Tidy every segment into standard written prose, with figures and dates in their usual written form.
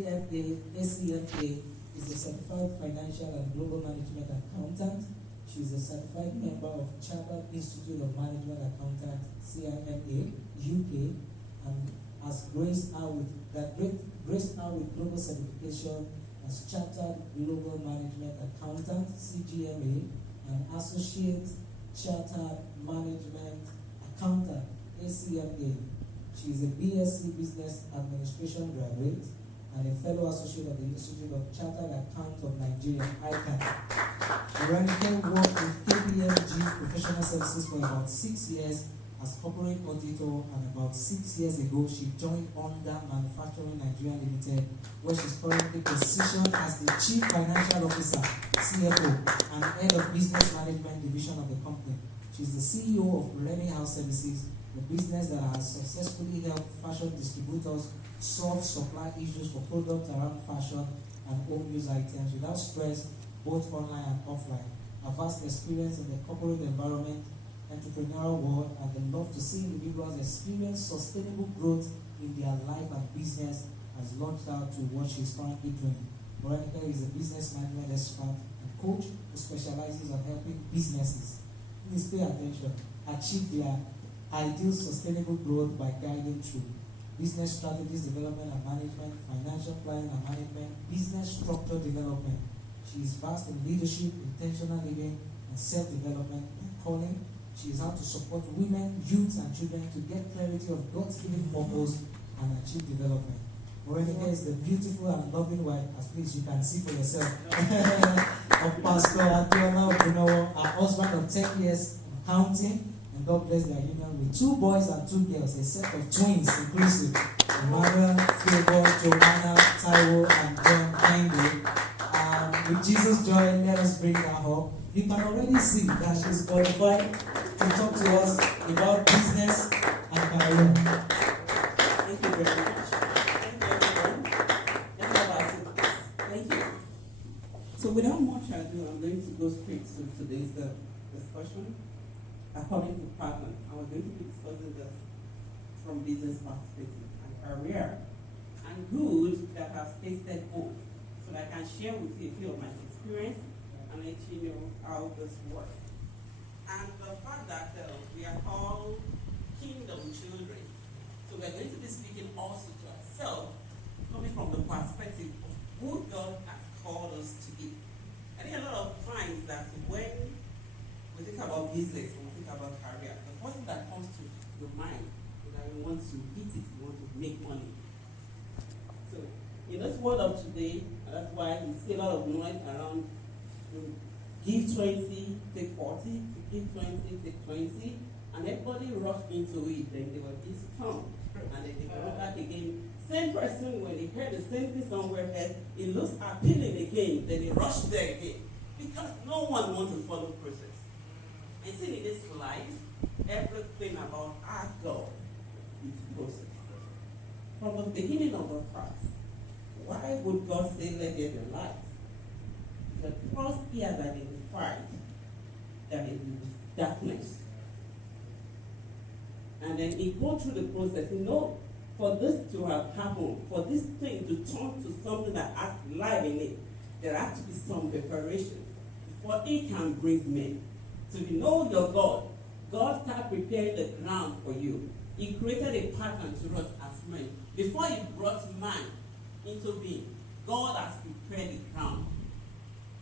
CFA, ACFA is a certified financial and global management accountant. She is a certified member of Chartered Institute of Management Accountants, CIMA, UK, and has graced her with global certification as Chartered Global Management Accountant, CGMA, and Associate Chartered Management Accountant, ACMA. She is a BSc Business Administration graduate and a fellow associate of the Institute of Chartered Accountants of Nigeria, ICANN. Morenike worked with KPMG Professional Services for about 6 years as corporate auditor, and about 6 years ago she joined Honda Manufacturing Nigeria Limited, where she's currently positioned as the Chief Financial Officer, CFO, and Head of Business Management Division of the company. She's the CEO of Morenike House Services, the business that has successfully helped fashion distributors solve supply issues for products around fashion and home use items without stress, both online and offline. A vast experience in the corporate environment, entrepreneurial world, and the love to see individuals experience sustainable growth in their life and business has launched out to what she's currently doing. Morenike is a business management expert and coach who specializes on helping businesses, please pay attention, achieve their ideal sustainable growth by guiding through business strategies development and management, financial planning and management, business structure development. She is vast in leadership, intentional living, and self-development and calling. She is how to support women, youth, and children to get clarity of God's given purpose and achieve development. Morenike is the beautiful and loving wife, as please you can see for yourself, of Pastor Ogunnowo, her husband of 10 years and counting. And God bless their union with 2 boys and 2 girls, a set of twins inclusive. Emmanuel, Favor, Joanna, Taiwo, and John Andy. With Jesus' joy, let us bring her up. You can already see that she's qualified to talk to us about business and career. Thank you very much. Thank you, everyone. Let's have our seats. Thank you. So without much ado, I'm going to go straight to today's discussion. According to pattern, I was going to be discussing this from business perspective and career, and good that has tasted both, so that I can share with you a few of my experience and let you know how this works. And the fact that we are called kingdom children, so we're going to be speaking also to ourselves, coming from the perspective of who God has called us to be. I think a lot of times that when we think about business, about career, the first thing that comes to your mind is that you want to hit it, you want to make money. So, in this world of today, that's why you see a lot of noise around give 20, take 40, to give 20, take 20, and everybody rushed into it, then they were discounted, and then they go back again. Same person, when they heard the same thing somewhere else, it looks appealing again, then they rush there again, because no one wants to follow process. And see, in this life, everything about our God is process. From the beginning of the past, why would God say, let there be light? The first he has identified that it is darkness. And then he goes through the process. For this to have happened, for this thing to turn to something that has life in it, there has to be some preparation before it can bring men. So if you know your God, God started preparing the ground for you. He created a pattern to us as men. Before he brought man into being, God has prepared the ground.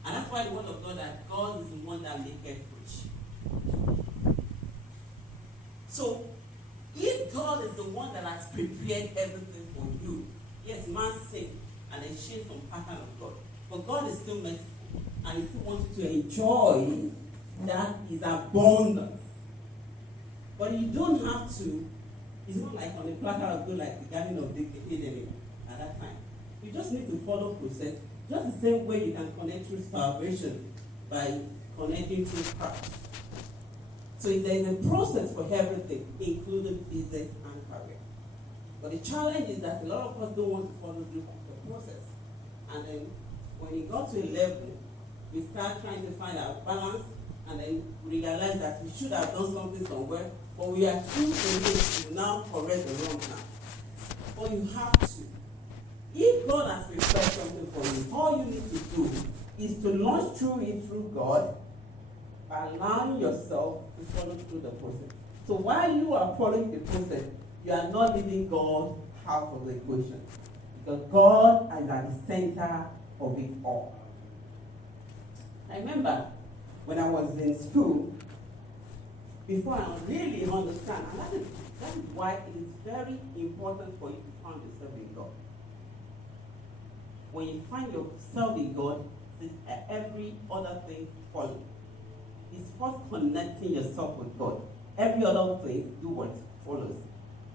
And that's why the word of God, that God is the one that maketh rich. So, if God is the one that has prepared everything for you, yes, man sinned and they changed some pattern of God. But God is still merciful and he still wants you to enjoy that is abundance. But you don't have to, it's not like on a platter of gold like the Garden of Eden at that time. You just need to follow process, just the same way you can connect through salvation by connecting through Christ. So there is a process for everything, including business and career. But the challenge is that a lot of us don't want to follow through the process. And then when you got to a level, we start trying to find our balance, and then we realize that we should have done something somewhere, but we are too engaged to now correct the wrong now. But you have to. If God has prepared something for you, all you need to do is to launch through it through God, allowing yourself to follow through the process. So while you are following the process, you are not leaving God out of the equation. Because God is at the center of it all. I remember when I was in school, before I really understand, and that is why it is very important for you to find yourself in God. When you find yourself in God, every other thing follows. It's first connecting yourself with God. Every other thing, do what follows.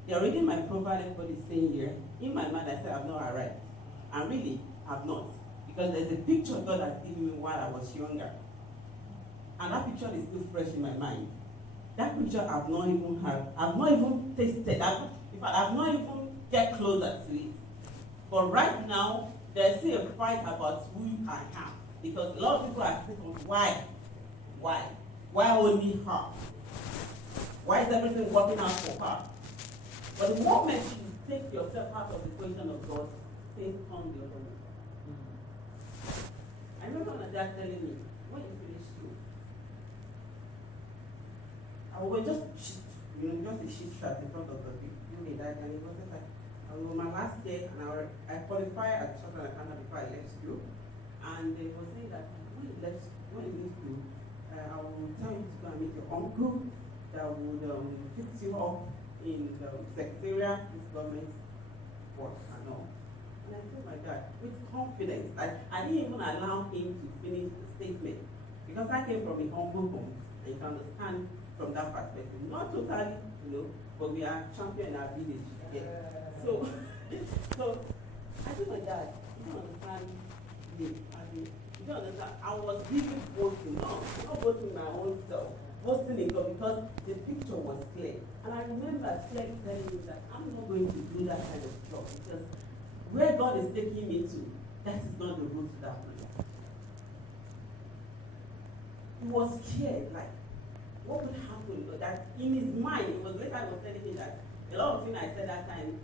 You're reading my profile, everybody's saying here. In my mind, I said I've not arrived. And really, I've not. Because there's a picture God has given me while I was younger. And that picture is still fresh in my mind. That picture I've not even tasted. In fact, I've not even get closer to it. But right now, there's still a fight about who I am. Because a lot of people are thinking, why? Why only her? Why is everything working out for her? But the moment you take yourself out of the equation of God, things turn the other way. I remember my dad telling me, when you finish school, I will just a shit shot in front of the building that, and it was just like, I was on my last day, and I qualified at Southern Canada before I left school, and they were saying that when you leave school, I will tell you to go and meet your uncle that would fix you up in the secretariat, this government work and all. And I told my dad, with confidence, I didn't even allow him to finish the statement because I came from a humble home, and you can understand from that perspective. Not totally, but we are champion in our village. Yeah. So I told my dad, you don't understand me. You don't understand. I was really boasting, not boasting my own self, boasting in God because the picture was clear. And I remember clearly telling me that I'm not going to do that kind of job because where God is taking me to, that is not the route to that place. He was scared, like, what would happen? That in his mind, it was later he was telling me that a lot of things I said that time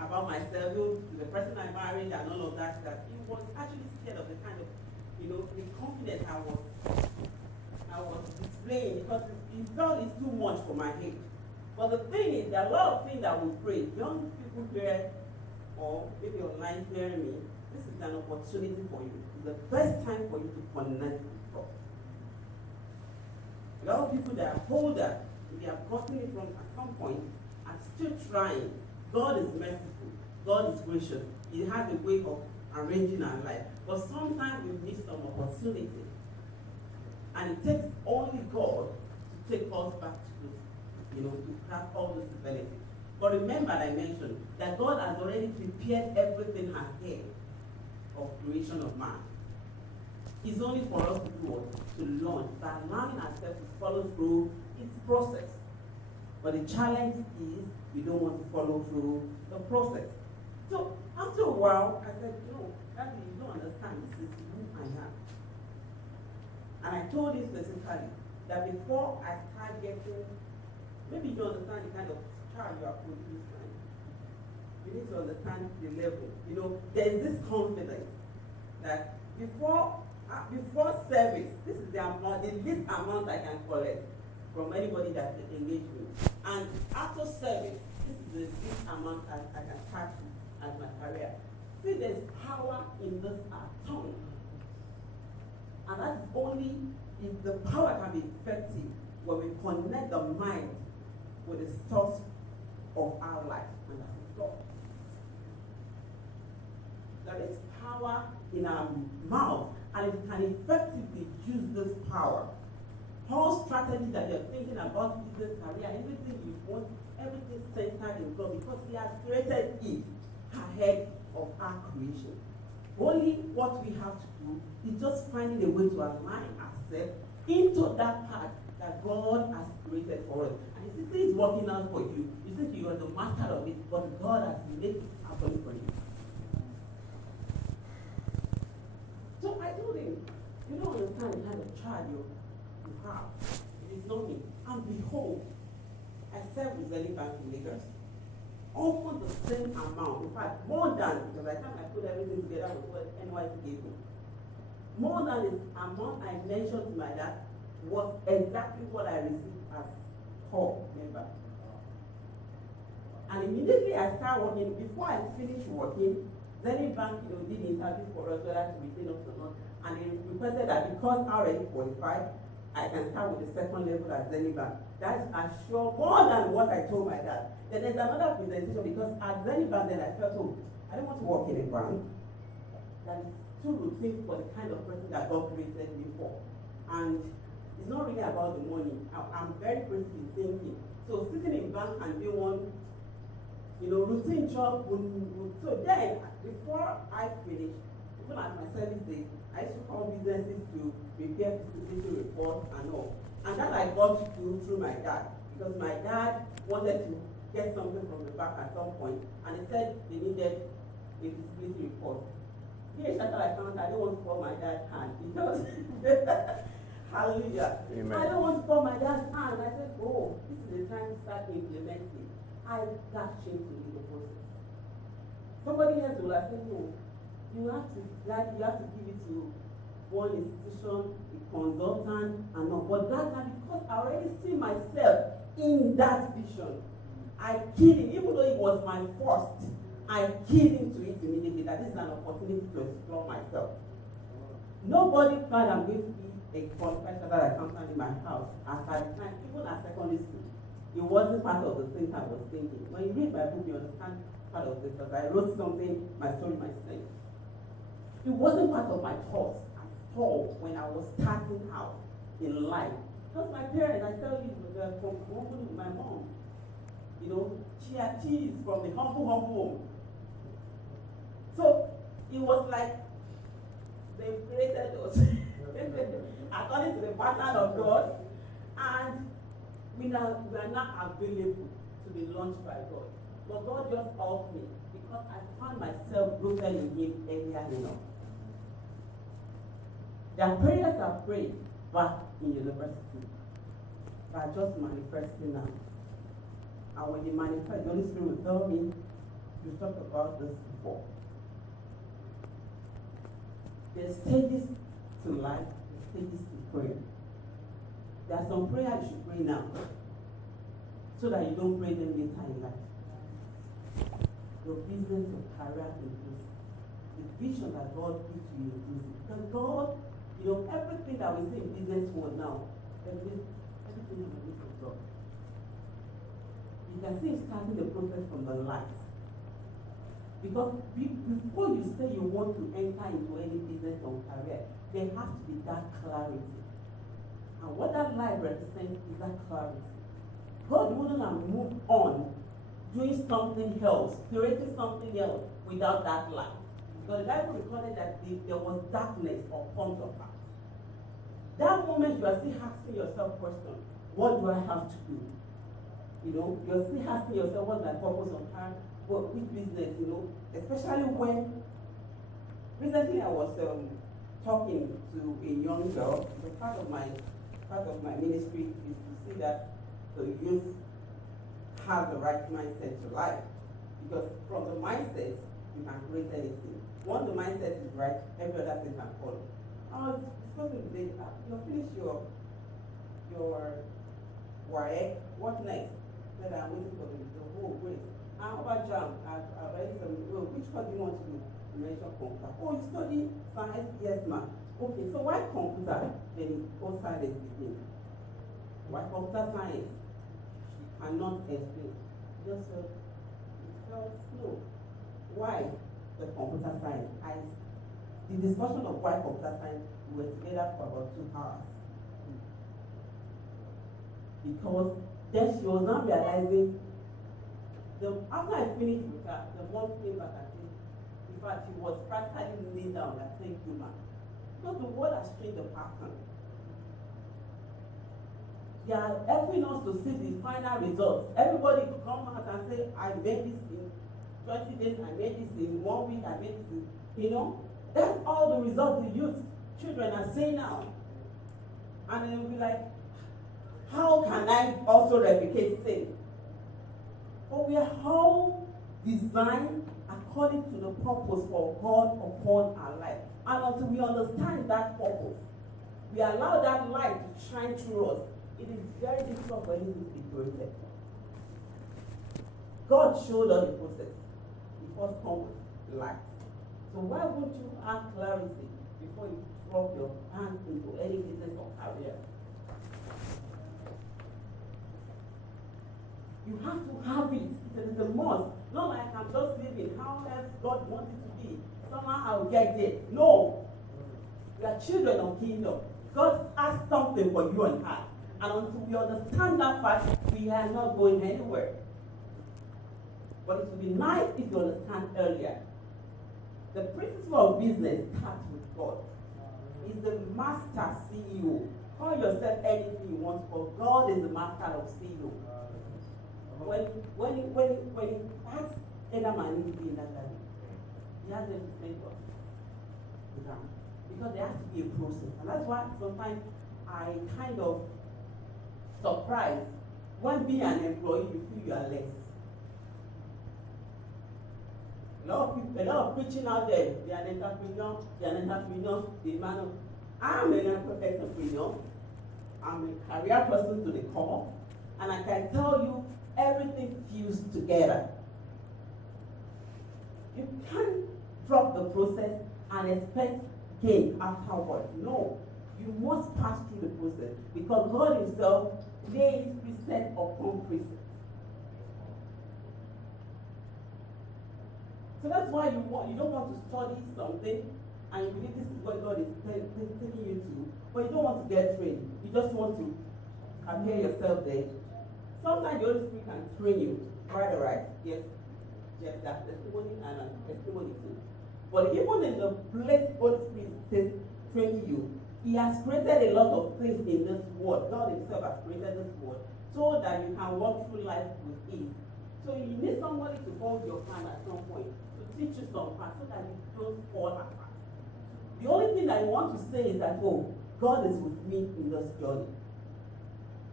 about myself, the person I married and all of that, that he was actually scared of the kind of, the confidence I was displaying because he felt it's too much for my age. But the thing is, there are a lot of things that we pray. Young people here, or maybe online hearing me, this is an opportunity for you. It's the best time for you to connect with God. A lot of people that are older, they have gotten it from at some point, are still trying. God is merciful. God is gracious. He has a way of arranging our life. But sometimes we miss some opportunity. And it takes only God to take us back to, to have all those benefits. But remember, I mentioned that God has already prepared everything ahead of creation of man. It's only for us to do what? To launch, by allowing ourselves to follow through its process. But the challenge is we don't want to follow through the process. So after a while, I said, Daddy, you don't understand. This is who I am. And I told him specifically that before I start getting, maybe you understand the kind of child you are producing. You need to understand the level. There's this confidence that before service, this is the least amount I can collect from anybody that engage me. And after service, this is the least amount I can charge as my career. See, there's power in this tongue. And that's only if the power can be effective when we connect the mind with the source of our life, and that is God. There is power in our mouth, and if we can effectively use this power, whole strategy that you're thinking about business, career, everything you want, everything centered in God, because He has created it ahead of our creation. Only what we have to do is just finding a way to align ourselves into that path that God has created for us. And if it is working out for you, you think you are the master of it, but God has made it happen for you. So I told him, you don't understand the kind of child you have. It is not me. And behold, I served with Zenith Bank in Lagos almost the same amount. In fact, more than, because by the time I put everything together with what NYC gave me, more than the amount I mentioned to my dad was exactly what I received as core member. And immediately I started working. Before I finished working, Zenith Bank, did interview for us whether to retain us or not, and they requested that because I already qualified, I can start with the second level at Zenith Bank. That's assure more than what I told my dad. Then there's another presentation because at Zenith Bank then I felt, I don't want to work in a bank that is too routine for the kind of person that God created me for. And it's not really about the money. I'm very critically thinking. So sitting in bank and doing one, routine job so then before I finished, even at my service day, I used to call businesses to prepare feasibility reports and all. And that I got to do through my dad, because my dad wanted to get something from the bank at some point, and he said they needed a feasibility report. Here at I found I don't want to fall my dad's hand because hallelujah. Amen. I don't want to fall my dad's hand. I said, this is the time to start implementing. That changed to me the process. Somebody else will have said, no, you have to give it to one institution, a consultant, and all. But that time, because I already see myself in that vision, I keyed in, even though it was my first, I keyed into it immediately that this is an opportunity to explore myself. Nobody thought I'm going to be a qualified chartered accountant in my house at the time, even at secondary school. It wasn't part of the things I was thinking. When you read my book, you understand part of this, because I wrote something, my story, my strength. It wasn't part of my thoughts at all when I was starting out in life. Because my parents, I tell you, they're from humble with my mom. She is from the humble home. So it was like they created us according to the pattern of God, and we are not available to be launched by God. But God just helped me because I found myself rooted in Him earlier enough. There are prayers I prayed back in university that are just manifesting now. And when they manifest, the Holy Spirit will tell me, you talked about this before. There's stages to life, there's stages to prayer. There are some prayers you should pray now, so that you don't pray them later in life. Your business, your career, the vision that God gives you, because God, everything that we say in business world now, everything is a gift of God. You can see it starting the process from the life. Because before you say you want to enter into any business or career, there has to be that clarity. And what that life represents is that clarity. God wouldn't have moved on doing something else, creating something else without that light. Because the Bible recorded that there was darkness upon the path. That moment you are still asking yourself questions, what do I have to do? You're still asking yourself, what's my purpose on earth? Which business, especially when recently I was talking to a young girl. The part of my ministry is to see that the youth have the right mindset to life. Because from the mindset, you can create anything. Once the mindset is right, every other thing can follow. I was discussing today, you finish your WAEC, what next? That I'm waiting for the whole grade. How about JAM? I've already some, which course do you want to do? You mentioned computer. You study science? Yes, ma'am. Okay, so why computer? Then all science begin. Why computer science? She cannot explain. Just felt slow. Why the computer science? The discussion of why computer science, we were together for about 2 hours. Because then she was not realizing, after I finished with her, the mom came back and said, in fact, she was practically kneeling down and saying, "You man." Because the word has changed the pattern. They are helping us to see the final results. Everybody come out and say, I made this in 20 days, I made this in 1 week, I made this in, that's all the results the youth, children are saying now. And then they'll be like, how can I also replicate things? But we are all designed according to the purpose for God upon our life. And until we understand that purpose, we allow that light to shine through us, it is very difficult for anything to be created. God showed us the process. It first comes with light. So why won't you have clarity before you drop your hand into any business or career? You have to have it. It is a must. Not like I'm just living how else God wants it to be. Somehow I'll get there. No. We are children of kingdom. God has something for you and I. And until we understand that fact, we are not going anywhere. But it would be nice if you understand earlier. The principle of business starts with God. He's the master CEO. Call yourself anything you want, but God is the master of CEO. When he asks any man to be in that garden, he has them to think of the ground. Because there has to be a process. And that's why sometimes I kind of surprised when being an employee you feel you are less. A lot of preaching out there, they are an entrepreneur, they man of, I'm an entrepreneur, I'm a career person to the core, and I can tell you everything fused together. You can't drop the process and expect gain afterward. No, you must pass through the process because God Himself lays precept upon precept. So that's why you don't want to study something and you believe this is what God is taking you to, but you don't want to get trained. You just want to appear yourself there. Sometimes the Holy Spirit can train you. Right? Yes, that testimony and a testimony too. But even in the place Holy Spirit is training you, He has created a lot of things in this world. God Himself has created this world so that you can walk through life with ease. So you need somebody to hold your hand at some point, to teach you some parts so that you don't fall apart. The only thing that you want to say is that, oh, God is with me in this journey.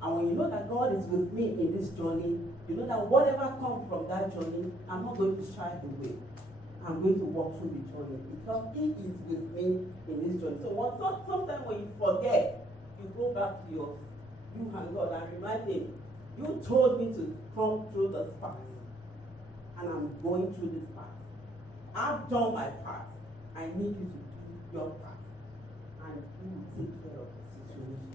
And when you know that God is with me in this journey, you know that whatever comes from that journey, I'm not going to shy away. I'm going to walk through the journey because He is with me in this journey. So sometimes when you forget, you go back to you and God and remind Him, you told me to come through this path, and I'm going through this path. I've done my part. I need you to do your part, and you will take care of the situation.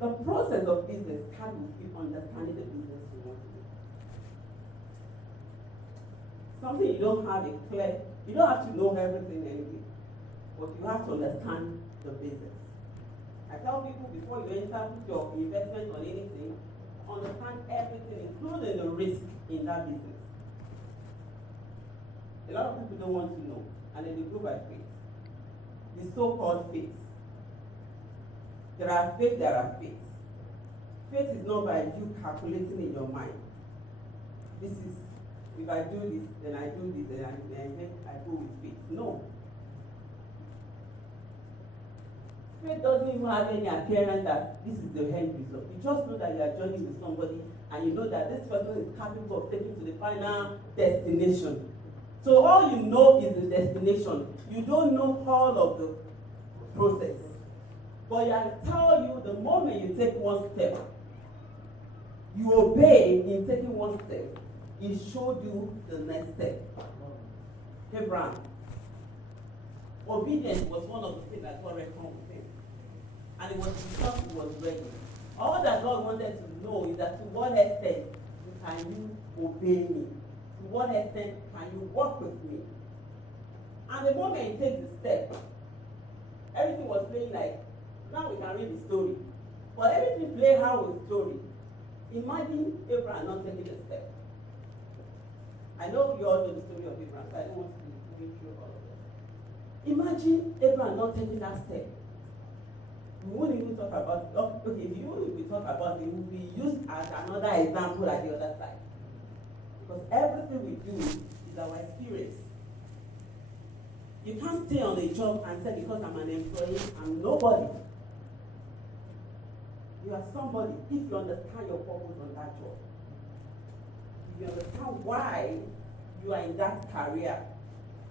The process of business starts with you understanding the business you want to do. Something you don't have it clear, you don't have to know everything anyway, but you have to understand the business. I tell people before you enter your investment on anything, understand everything, including the risk in that business. A lot of people don't want to know, and then they go by faith. The so-called faith. There are faith, there are faith. Faith is not by you calculating in your mind. This is, if I do this, then I do this, then I go with faith. No. Faith doesn't even have any appearance that this is the end result. You just know that you are journeying with somebody and you know that this person is capable of taking to the final destination. So all you know is the destination. You don't know all of the process. But I tell you, the moment you take one step, you obey in taking one step, He showed you the next step. Abraham. Obedience was one of the things that God reckoned with him. And it was because he was ready. All that God wanted to know is that to what extent can you obey me? To what extent can you walk with me? And the moment he takes the step, everything was playing like, now we can read the story. But everything played out with story. Imagine Abraham not taking a step. I know you all know the story of Abraham, so I don't want to go through all of that. Imagine Abraham not taking that step. We won't even talk about it. Okay, if we talk about it, it will be used as another example at the other side. Because everything we do is our experience. You can't stay on a job and say because I'm an employee, I'm nobody. You are somebody if you understand your purpose on that job. you understand why you are in that career,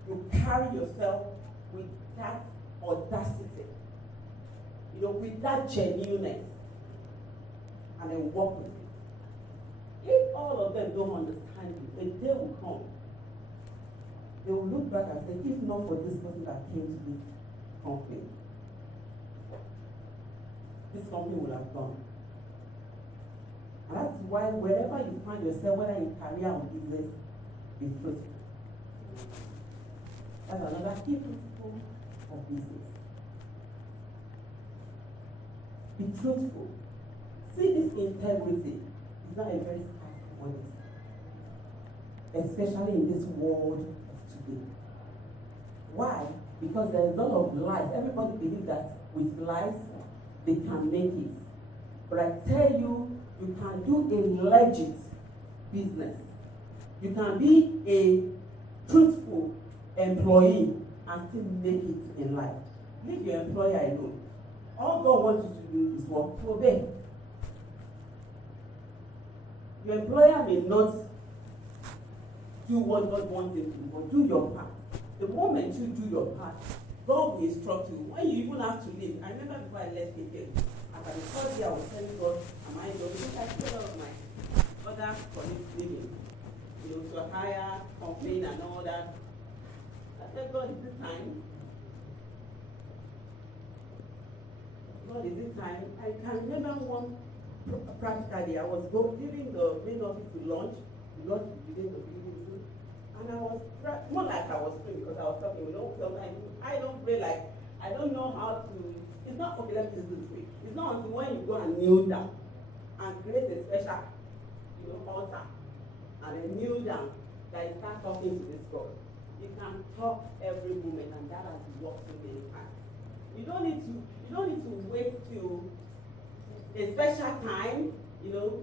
you carry yourself with that audacity, with that genuineness, and then work with it. If all of them don't understand you, a day will come, they will look back and say, if not for this person that came to this company would have gone. And that's why wherever you find yourself, whether in career or business, be truthful. That's another key principle of business. Be truthful. See, this integrity is not a very scarce commodity, especially in this world of today. Why? Because there's a lot of lies. Everybody believes that with lies, they can make it. But I tell you, you can do a legit business. You can be a truthful employee and still make it in life. Leave your employer alone. All God wants you to do is what? To obey. Your employer may not do what God wants him to do, but do your part. The moment you do your part, God will instruct you. When you even have to leave, I remember before I left again, after the first year I was telling God, am I going to I told all of my other colleagues leaving, to a higher complaint and all that. I said, God, is it time? God, is it time? I can remember one practically, I was leaving the main office to lunch within the building, and I was more like I was praying because I was talking, sometimes I don't pray like, I don't know how to, it's not, okay, let me just do this way. It's not until when you go and kneel down and create a special, altar, and then kneel down, that you start talking to this God. You can talk every moment, and that has worked so many times. You don't need to wait till a special time,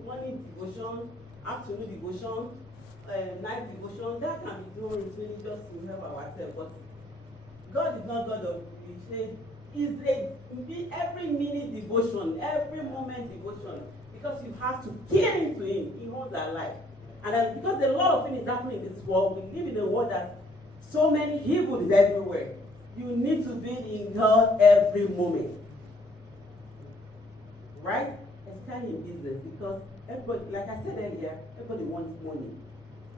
morning devotion, afternoon devotion, night devotion. That can be done really just to help ourselves. But God is not God of you say it's every minute devotion, every moment devotion, because you have to key into Him. He holds our life. And because a lot of things happening in this world, we live in a world that so many evil is everywhere. You need to be in God every moment. Right? Especially in business, because everybody, like I said earlier, everybody wants money.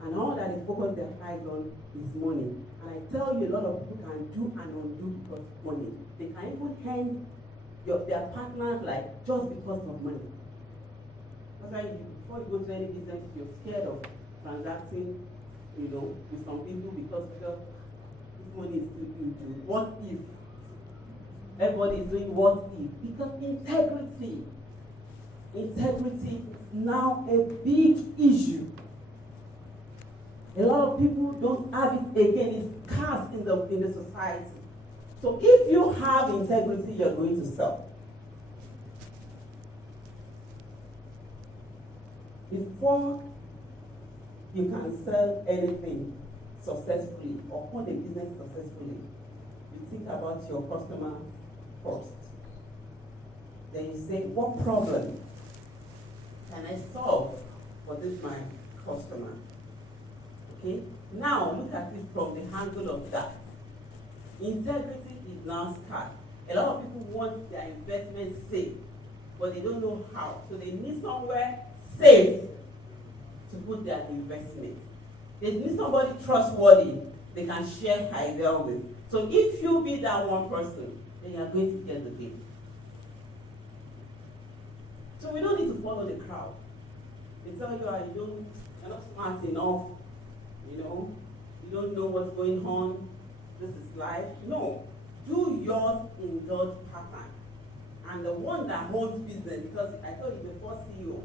And all that is focused their eyes on is money. And I tell you, a lot of people can do and undo because of money. They can even hand their partners like just because of money. That's why before you go to any business, you're scared of transacting, with some people because this money is too huge. What if? Everybody is doing what if? Because integrity is now a big issue. A lot of people don't have it again. It's cast in the society. So if you have integrity, you're going to sell. Before you can sell anything successfully or own a business successfully, you think about your customer first. Then you say, what problem can I solve for this my customer? Okay? Now look at it from the angle of that. Integrity is now scarce. A lot of people want their investment safe, but they don't know how. So they need somewhere safe to put their investment. They need somebody trustworthy they can share idea with. So if you be that one person, then you are going to get the game. So we don't need to follow the crowd. They tell you you're not smart enough, you don't know what's going on, this is life. No, do yours in God's pattern. And the one that holds business, because I told you before CEO,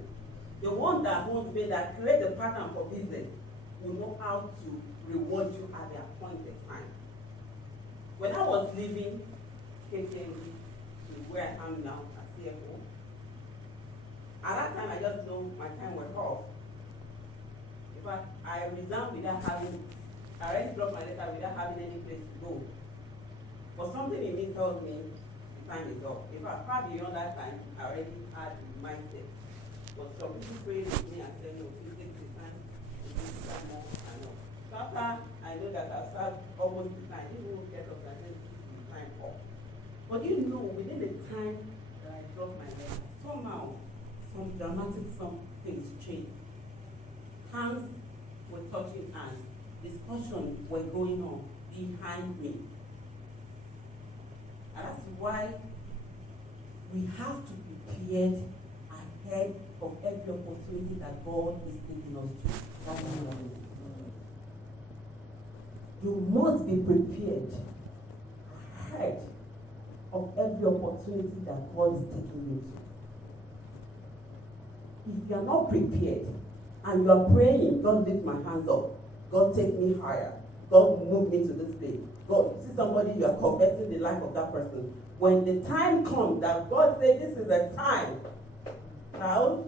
the one that holds business, that create the pattern for business, will know how to reward you at the appointed time. When I was leaving KKMG to where I am now at CFO, at that time I just know my time was off. In fact, I resigned without having, I already dropped my letter without having any place to go. But something in me told me the time is up. In fact, far beyond that time, I already had the mindset. But some people prayed with me and said, no, please take the time to So after I know that I've served almost the time, even get up and then the time off. But you know, within the time that I dropped my leg, somehow some dramatic things changed. Hands were touching hands. Discussions were going on behind me. And that's why we have to be prepared ahead of every opportunity that God is taking us to. That's what I mean. You must be prepared ahead of every opportunity that God is taking you to. If you are not prepared and you are praying, God lift my hands up, God take me higher, God move me to this place. God, you see somebody, you are converting the life of that person. When the time comes that God says this is the time, now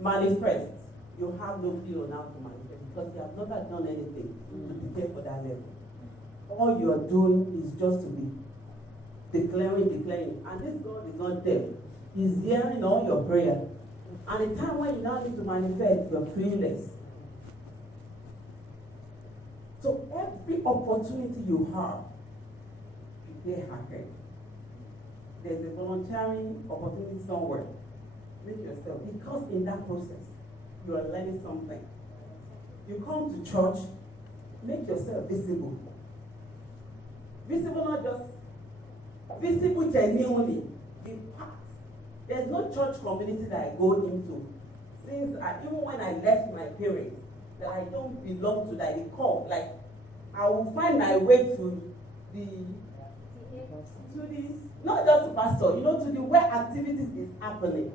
manifest. You have no fear now to manifest because you have never done anything to prepare for that level. All you are doing is just to be declaring, and this God is not deaf. He's hearing all your prayer. And the time when you now need to manifest, you're fearless. So every opportunity you have, prepare ahead. There's a volunteering opportunity somewhere. Make yourself, because in that process, you are learning something. You come to church, make yourself visible. Visible, not just visible genuinely. The path. There's no church community that I go into. Since even when I left my parents, that I don't belong to, that they call. Like, I will find my way to the not just the pastor, to the where activities is happening.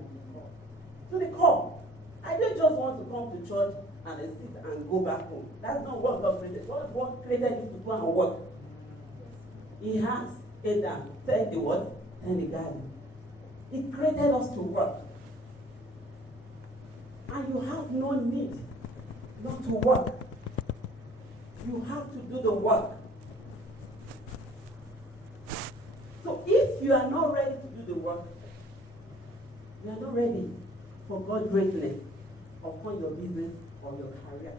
To the call. I don't just want to come to church and then sit and go back home. That's not what God created. God created you to go and work. He has Adam, tend the what? Tend the garden. He created us to work. And you have no need not to work. You have to do the work. So if you are not ready to do the work, you are not ready for God's greatness upon your business or your career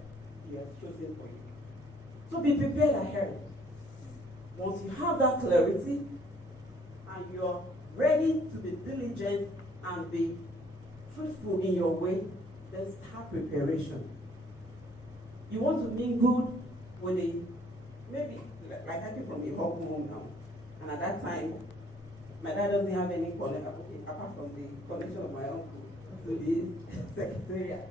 He has chosen for you. So be prepared ahead. Once you have that clarity and you're ready to be diligent and be fruitful in your way, then start preparation. You want to mingle with maybe like I came from a home now, and at that time, my dad doesn't have any connection, apart from the connection of my uncle to the secretariat.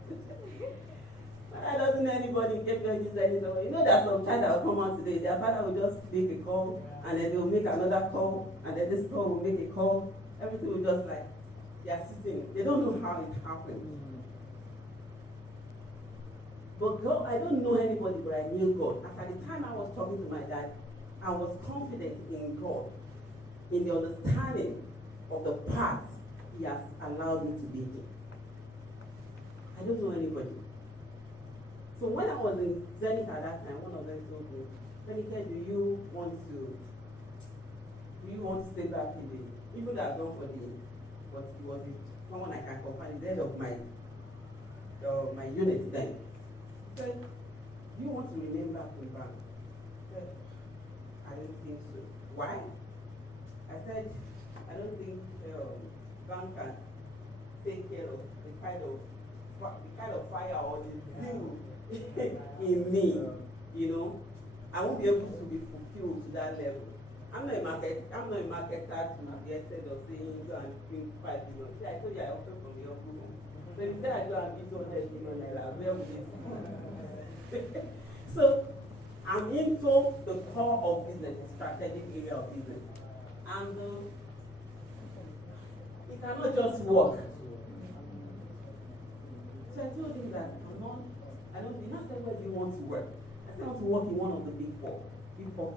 My dad doesn't know anybody, kept going to say, you know that some child that will come out today, their father will just make a call, and then they will make another call, and then this call will make a call. Everything will just like, they are sitting. They don't know how it happened. But God, I don't know anybody, but I knew God. At the time I was talking to my dad, I was confident in God, in the understanding of the path He has allowed me to be in. I don't know anybody. So when I was in Zenith at that time, one of them told me, Morenike, do you want to stay back in the, even though I've gone for someone I can confide, the head of my unit then. He said, do you want to remain back in bank? I said, I don't think so. Why? I said, I don't think bank can take care of the kind of fire or the zeal in me, I won't be able to be fulfilled to that level. I'm not a marketer to the extent of saying go and bring 5 million. See, I told you I offer from the upper room. So if you say I go and beat 100 million naira, where would it? So I'm into the core of business, the strategic area of business. And it cannot just work. So I told him that I don't think not everybody wants to work. I still want to work in one of the big four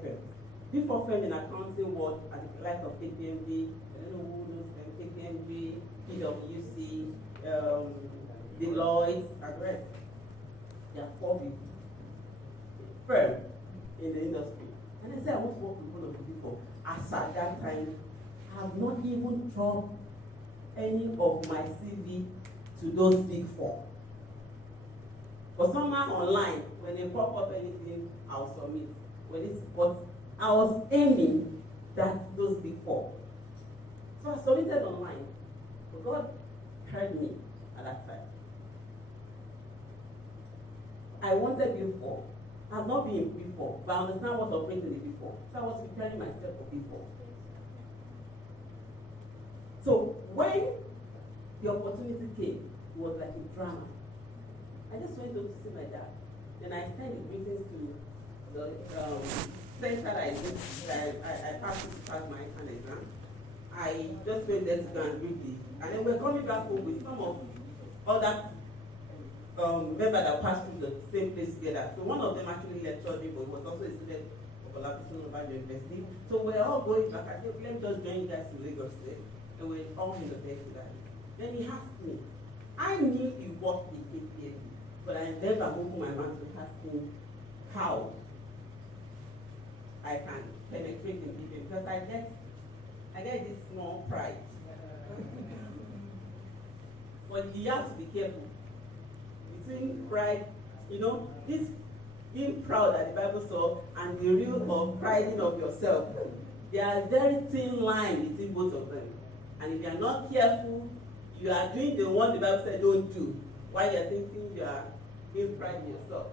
firms. Big four firms in accounting world at the likes of KPMG, I don't know who knows them, KPMG, PwC, Deloitte, and the rest. There are 4 big firms in the industry. And I said I want to work with one of the big four. As at that time, I have not even dropped any of my CV to those big four. But somehow online, when they pop up anything, I'll submit. But I was aiming that those Big 4. So I submitted online. But God heard me at that time. I wanted Big 4. I've not been in Big 4, but I understand what's operating in Big 4. So I was preparing myself for Big 4. So when the opportunity came, it was like a drama. I just went to see my dad. Then I sent the greetings to the center that I passed to pass my final exam. I just went there to go and greet it. And then we're coming back home with some of other members that passed through the same place together. So one of them actually lectured me, but was also a student of Olabisi University. So we're all going back. I said, let me just join you guys to Lagos State. And we're all in the bed together. Then he asked me. I knew he worked with APM, but I never opened my mouth to ask him how I can penetrate in APM, because I get this small pride. But you have to be careful. Between pride, this being proud that the Bible saw and the real of priding of yourself, there are very thin line between both of them. And if you are not careful, you are doing the one the Bible said don't do, while you're thinking you are being proud in yourself.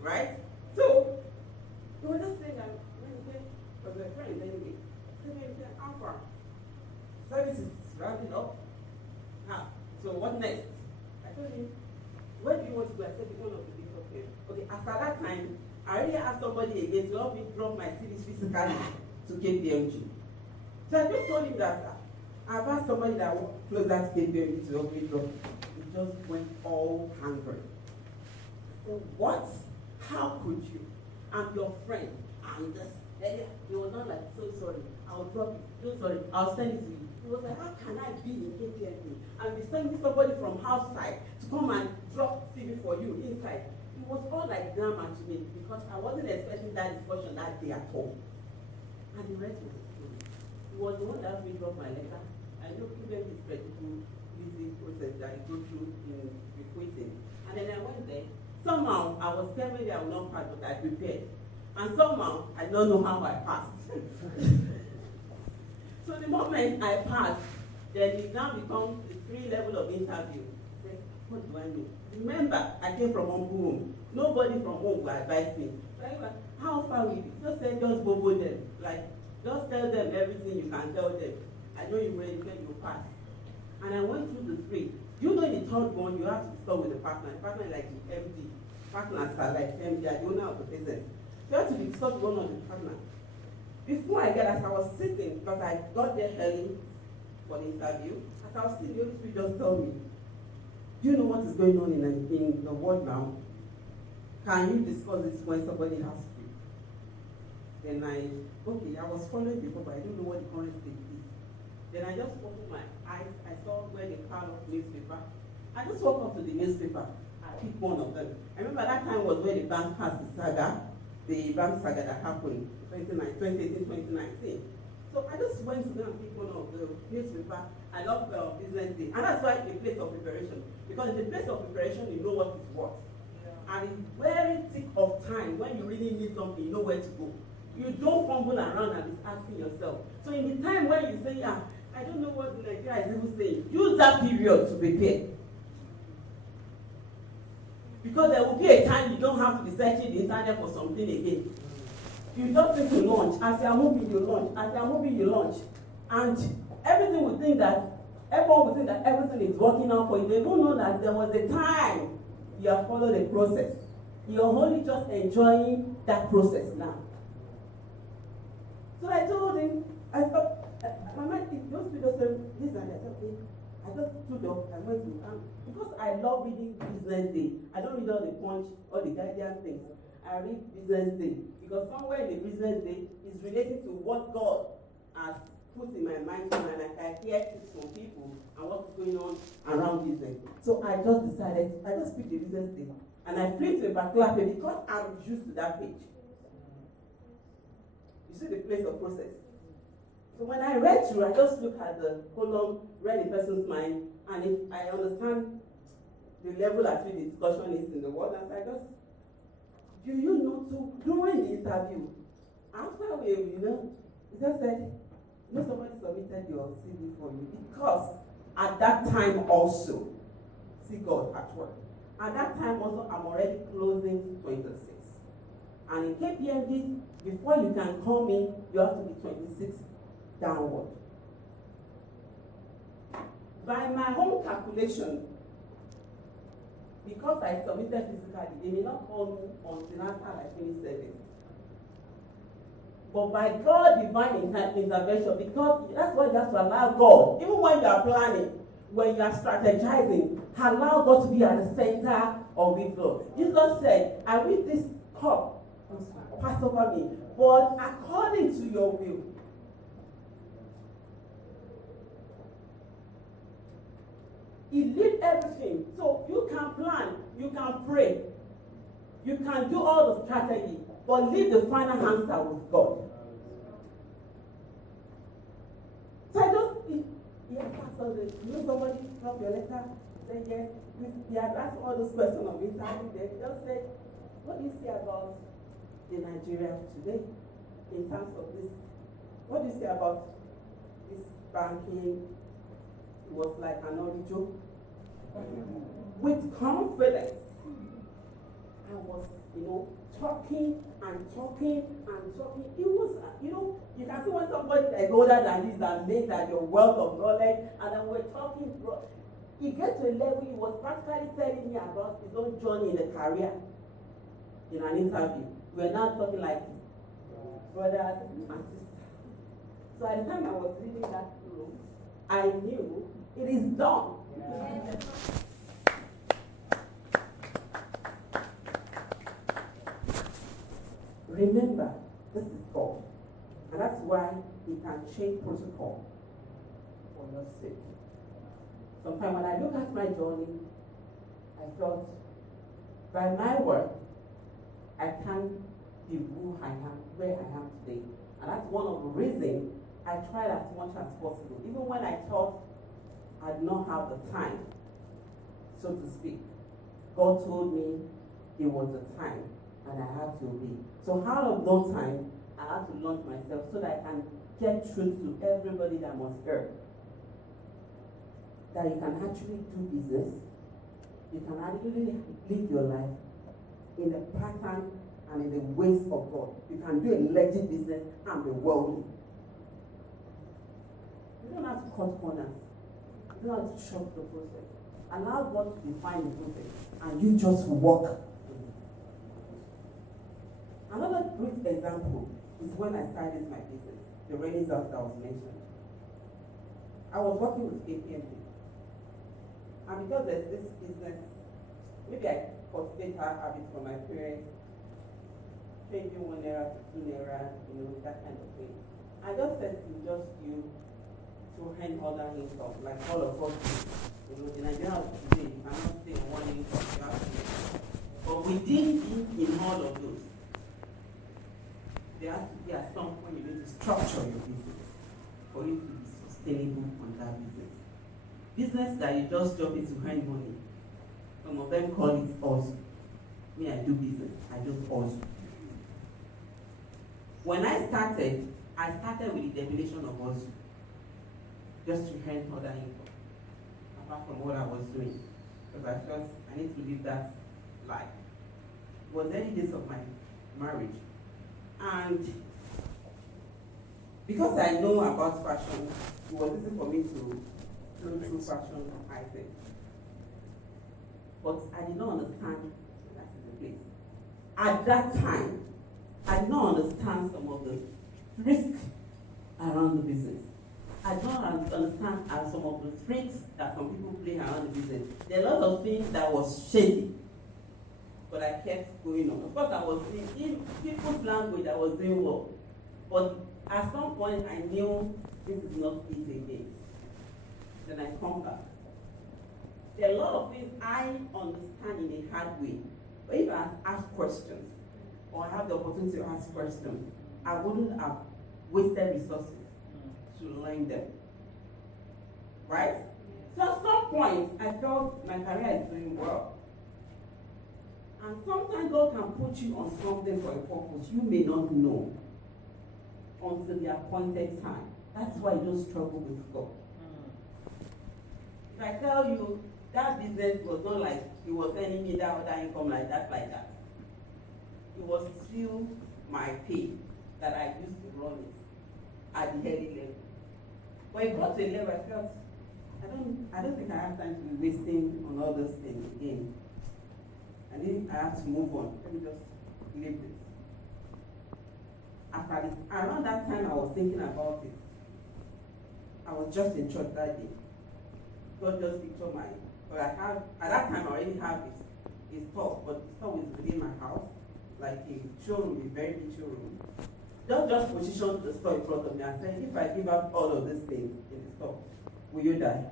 Right? So, we were just saying that because we're friends anyway. So how far? Service is rounding up. So what next? I told him, where do you want to go? I said, one of the big okay. Okay, after that time, I already asked somebody again to help me drop my CDs physically to KPMG. So I just told him that I've asked somebody that was closer to KPMG to help me drop. He just went all angry. I said, what? How could you? I'm your friend. I'm just he was not like, so sorry, I'll drop it. So sorry, I'll send it to you. He was like, how can I be in KPMG and be sending somebody from outside to come and drop CV for you inside? It was all like drama to me because I wasn't expecting that discussion that day at all. And the rest was true. He was the one that helped me drop my letter. I know KPMG is pretty busy process that you go through in recruiting. And then I went there. Somehow I was telling you I will not pass, but I prepared. And somehow I don't know how I passed. So the moment I passed, then it now becomes the 3 level of interview. Say, what do I know? Remember, I came from home. Nobody from home will advise me. So I went, how far will you? Just say, just bobo them. Like, just tell them everything you can tell them. I know you ready, you will pass. And I went through the 3. You know the 3rd one, you have to start with the partner. The partner is like the MD. Partners are like MD, the owner of the business. You have to be discussed with one of the partners. Before I get, as I was sitting, because I got there early for the interview, as I was sitting, the Holy Spirit just told me, do you know what is going on in the world now? Can you discuss this when somebody has to? Then I was following before, but I don't know what the current state is. Then I just opened my eyes, I saw where they pile of newspaper. I just walked up to the newspaper, I picked one of them. I remember that time was where the bank passed the saga. The bank saga that happened in 2018, 2019. So I just went to go and pick one of the newspaper. I love business day. And that's why the place of preparation. Because in the place of preparation, you know what is what. Yeah. And it's very thick of time when you really need something, you know where to go. You don't fumble around and be asking yourself. So in the time when you say, I don't know what Nigeria is even saying, use that period to prepare. Because there will be a time you don't have to be searching the internet for something again. You just need to launch. As you are moving, you launch. As you are moving, you launch. And everyone will think that everything is working out for you. They don't know that there was a time you have followed a process. You're only just enjoying that process now. So I told him, I thought, my mind, those people said this and that. Okay. I just stood up, I went to, because I love reading Business Day. I don't read all the Punch, all the Guardian things. I read Business Day, because somewhere in the Business Day is related to what God has put in my mind, and I can hear tips from people and what's going on around business. So I just decided, I just picked the Business Day, and I flipped to a particular page because I'm used to that page. You see the place of process. So when I read through, I just look at the column, read the person's mind, and if I understand the level at which the discussion is in the world. And I just, do you know, so during the interview, after we, he just said, somebody submitted your CV for you, because at that time also, see God at work. At that time also, I'm already closing 26. And in KPMG, before you can come in, you have to be 26 downward. By my own calculation, because I submitted physically, they may not call me until after I finish service. But by God's divine intervention, because that's why you have to allow God, even when you are planning, when you are strategizing, allow God to be at the center of it all. Jesus said, I wish this cup pass over me, but according to your will. He did everything. So you can plan, you can pray, you can do all the strategy, but leave the final answer with God. So I just, Pastor, somebody drop your letter, say yes, he had asked all those questions of interview, they just said, what do you say about the Nigeria today in terms of this? What do you say about this banking? It was like an old joke. With confidence, I was, talking and talking and talking. It was, you can see when somebody that is older than you is amazed at your wealth of knowledge, and then we're talking. He gets to a level, he was practically telling me about his own journey in the career in an interview. We're now talking like brothers and sisters. So at the time I was reading that through, I knew it is done. Yeah. Remember, this is God. And that's why He can change protocol for your sake. Sometimes when I look at my journey, I thought, by my work, I can't be who I am, where I am today. And that's one of the reasons I tried as much as possible. Even when I thought I did not have the time, so to speak, God told me it was the time and I had to obey. So out of no time, I had to launch myself so that I can get truth to everybody that must hear. That you can actually do business, you can actually live your life in the pattern and in the ways of God. You can do a legit business and be wealthy. You don't have to cut corners. You don't have to short the process. Allow God to define the process and you just walk. Another great example is when I started my business, the Renaissance that was mentioned. I was working with KPMG. And because there's this business, maybe I cultivate her habits from my parents, changing 1 naira to 2 naira, that kind of thing. I just said to just you to hand other income, like all of us do. The Nigerian of today, you cannot stay on one income, you have to. But within in all of those, there has to be at some point you need to structure your business for you to be sustainable on that business. Business that you just jump into earn money. Some of them call it hustle. Me, I do business. I just hustle. When I started with the definition of hustle. Just to earn other income. Apart from what I was doing. Because I felt I need to live that life. It was early days of my marriage. And because I know about fashion, it was easy for me to flow through fashion items. But I did not understand that is the place. At that time, I did not understand some of the risks around the business. I did not understand some of the tricks that some people play around the business. There are a lot of things that was shady. But I kept going on. Of course, I was in people's language, I was doing well. But at some point, I knew this is not easy again. Then I come back. There are a lot of things I understand in a hard way. But if I ask questions, or I have the opportunity to ask questions, I wouldn't have wasted resources to learn them. Right? So at some point, I felt my career is doing well. And sometimes God can put you on something for a purpose you may not know until the appointed time. That's why you don't struggle with God. If I tell you that business was not like it was earning me that other income like that. It was still my pay that I used to run it at the heavy level. But it got to a level I felt, I don't think I have time to be wasting on all those things again. And then I have to move on. Let me just leave this. Around that time I was thinking about it. I was just in church that day. God just pictured my, but I have, at that time I already have a store, but the store is within my house, like a showroom, a very big showroom. Just position the store in front of me and say, if I give up all of these things in the store, will you die?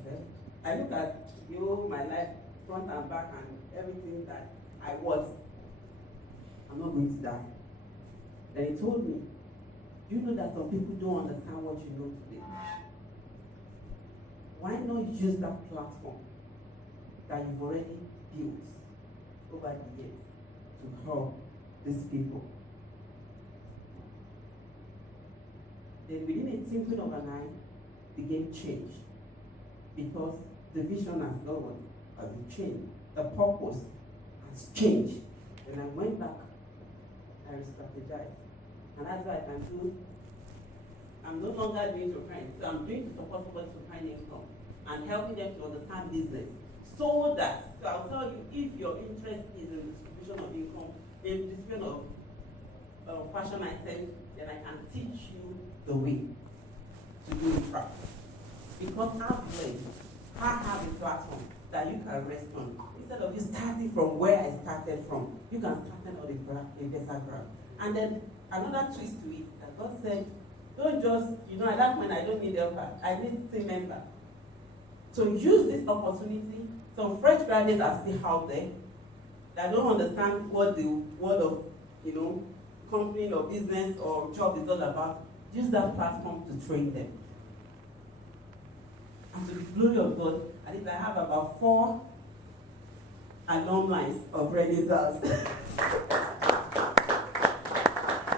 Okay. I look at my life, front and back, and everything that I was. I'm not going to die. Then he told me, do you know that some people don't understand what you know today? Why not use that platform that you've already built over the years to help these people? Then within a twinkling of an eye, the game changed because the vision has been changed. The purpose has changed. And I went back, I re-strategized. And that's what I can do. I'm no longer doing to find, so I'm doing to support somebody to find income and helping them to understand business. So I'll tell you, if your interest is in distribution of income, in distribution of fashion items, then I can teach you the way to do it right. Because I've learned, I have a platform that you can rest on. Instead of you starting from where I started from, you can start on a better ground. And then another twist to it, that God said, don't just, at that point I don't need helper, I need team member. So use this opportunity. Some fresh graduates are still out there that don't understand what the world of, company or business or job is all about. Use that platform to train them. And to the glory of God, I think I have about 4 alumni of Renaissance.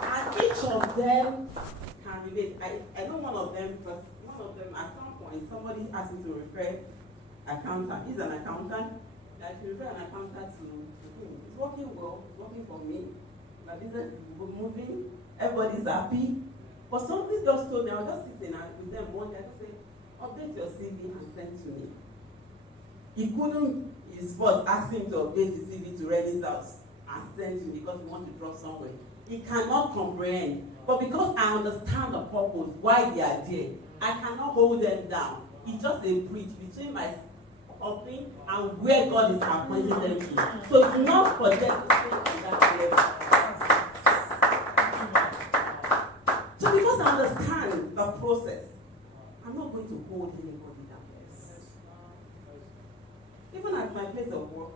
And each of them can relate. I know one of them, because one of them at some point, somebody asked me to refer accountant. He's an accountant. I should refer an accountant to him. It's working well, it's working for me. My business is moving, everybody's happy. But something just told me, I was just sitting with them one day, I just said, update your CV and send to me. He couldn't, his boss asked him to update his CV to Renaissance and send to me because we want to drop somewhere. He cannot comprehend. But because I understand the purpose, why they are there, I cannot hold them down. It's just a bridge between my offering and where God is appointing them to. So it's not for them to stay on that level. So because I understand the process, I'm not going to hold anybody down. Even at my place of work,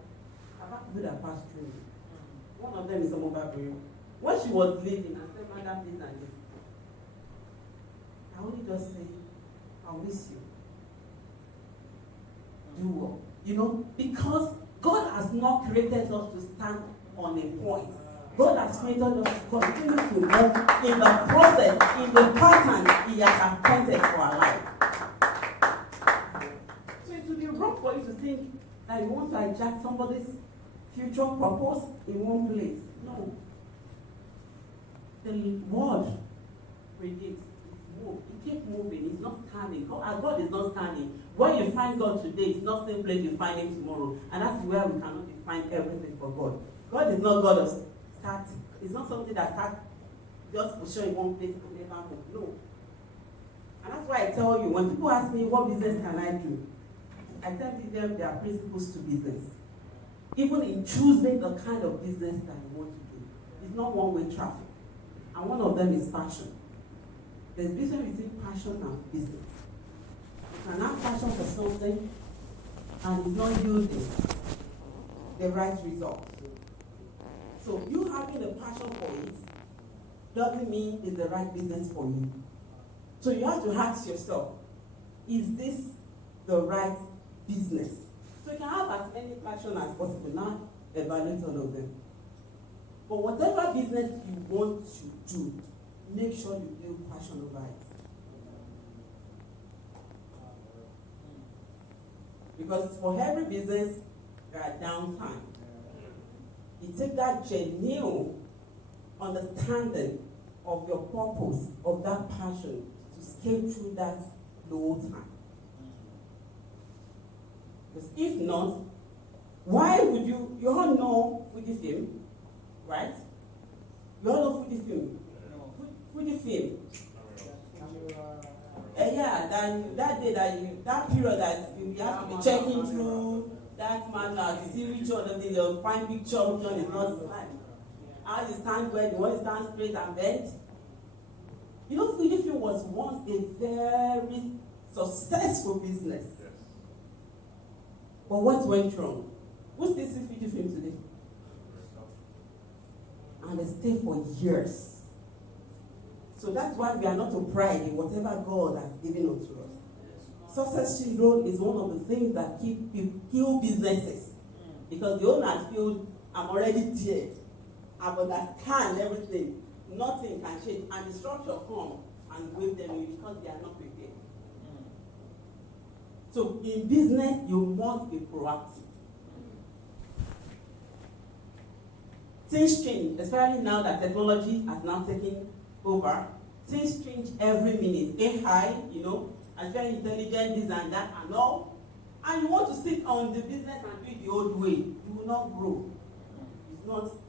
I've had people that passed through me. One of them is a mobile bureau. When she was leaving, I said, Madam, please and this. I only just say, I'll miss you. Do well. Because God has not created us to stand on a point. God has created us to continue to work in the process, in the pattern He has appointed for our life. So it will be wrong for you to think that you want to hijack somebody's future purpose in one place. No. The word predicts, it keeps moving, it's not standing. God is not standing. Where you find God today is not the same place you find Him tomorrow. And that's where we cannot define everything for God. God is not God of static. It's not something that starts just for sure in one place and never move. No. And that's why I tell you, when people ask me, what business can I do? I tell them there are principles to business. Even in choosing the kind of business that you want to do. It's not one-way traffic. And one of them is passion. There's difference between passion and business. You can have passion for something and it's not yielding the right results. So you having a passion for it doesn't mean it's the right business for you. So you have to ask yourself, is this the right business? So you can have as many passion as possible. Now evaluate all of them. But whatever business you want to do, make sure you build passion over it. Because for every business, there are downtime. It takes that genuine understanding of your purpose, of that passion, to scale through that low time. Because if not, why would you all know Fujifilm, right? You all know Fujifilm? Fujifilm. Yeah, that day that period that you have to be checking through that manual to see which one of the fine picture, which one is not fine. How you stand where you want to stand straight and bent. You know, Fujifilm was once a very successful business. Yes. But what went wrong? Who still sees Fujifilm today? And they stay for years. So that's why we are not to pride in whatever God has given unto us. Success syndrome is one of the things that kill businesses. Because the owner feel, I'm already there. I've understand everything. Nothing can change. And the structure come and wave them in because they are not prepared. So in business, you must be proactive. Things change, especially now that technology has now taken over. Things change every minute. AI, artificial intelligence, this and that and all. And you want to sit on the business and do it the old way. You will not grow.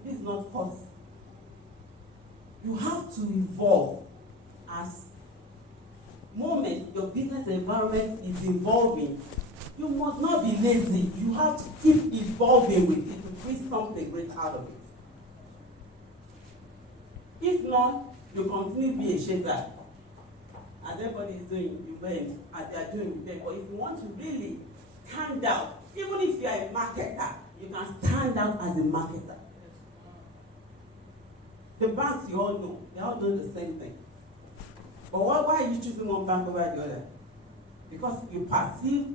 This is not possible. You have to evolve as moment your business environment is evolving. You must not be lazy. You have to keep evolving with it to bring something great out of it. If not, you continue to be a shaker. As everybody is doing, you bend, as they are doing with them. But if you want to really stand out, even if you are a marketer, you can stand out as a marketer. The banks you all know, they all do the same thing. But why are you choosing one bank over the other? Because you perceive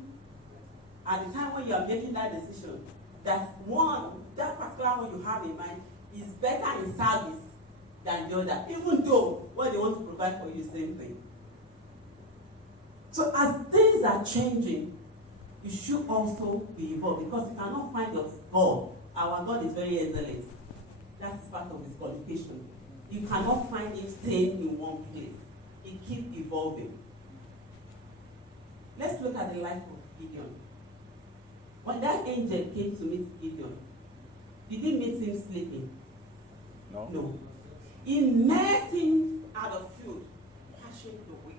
at the time when you are making that decision that particular one you have in mind is better in service than the other, even though what they want to provide for you is the same thing. So as things are changing, you should also be involved because you cannot find your God. Our God is very excellent. That's part of his qualification. You cannot find him staying in one place. He keeps evolving. Let's look at the life of Gideon. When that angel came to meet Gideon, did he meet him sleeping? No. He met him at the field, washing the wheat.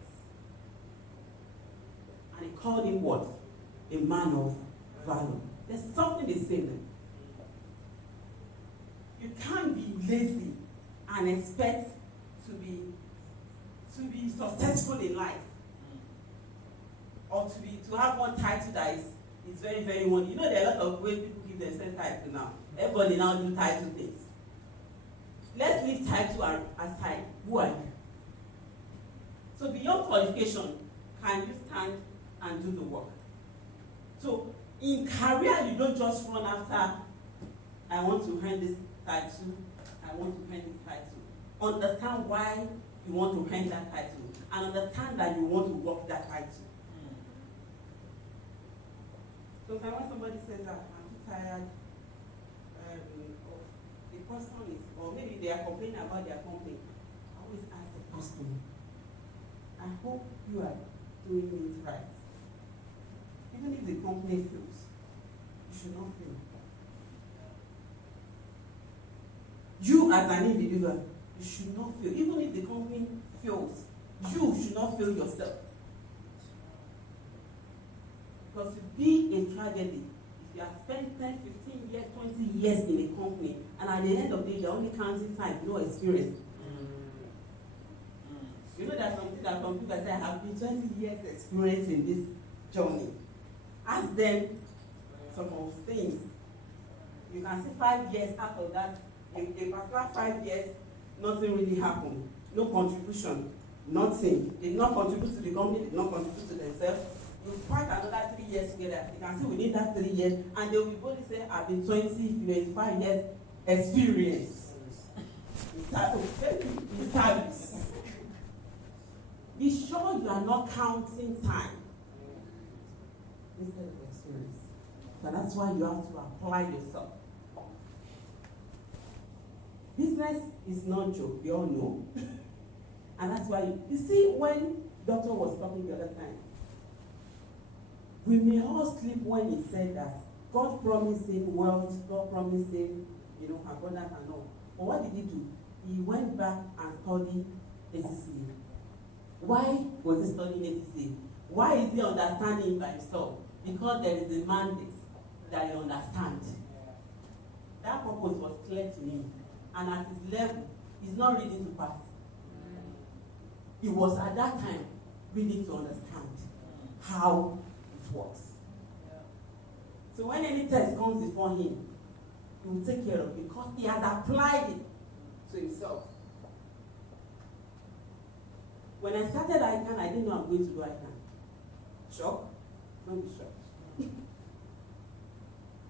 And he called him what? A man of valor. There's something they say there. You can't be lazy and expect to be successful in life. Or to have one title that is very, very one. You know there are a lot of ways people give themselves title now. Everybody now do title things. Let's leave title aside. Who are you? So beyond qualification, can you stand and do the work? So in career, you don't just run after, I want to earn this title, I want to earn this title. Understand why you want to earn that title and understand that you want to work that title. So when somebody says that I'm too tired, the person is, or maybe they are complaining about their company, I always ask the person, I hope you are doing it right. Even if the company fails, you should not fail. You as an individual, you should not fail. Even if the company fails, you should not fail yourself. Because to be a tragedy, if you have spent 10, 15 years, 20 years in a company, and at the end of the day, you're only counting time, no experience. You know that some people say, I have been 20 years experience in this journey. Ask them some of things. You can see 5 years out of that, in a particular 5 years, nothing really happened. No contribution. Nothing. They did not contribute to the company, they did not contribute to themselves. You fight another 3 years together. You can see within that 3 years, and they will boldly say, I've been 20, 25 years experience. Service. Be sure you are not counting time instead of experience. So that's why you have to apply yourself. Business is not joke, we all know. And that's why, you see, when doctor was talking the other time, we may all sleep when he said that God promised him wealth, God promised him, abundance and all. But what did he do? He went back and studied ACCA. Why was he studying ACCA? Why is he understanding by himself? Because there is a mandate that he understands. That purpose was clear to him. And at his level, he's not reading to pass. He was at that time ready to understand how it works. So when any test comes before him, he will take care of it because he has applied it to himself. When I started ICANN, I didn't know I'm going to do ICANN. Shock? Don't be shocked.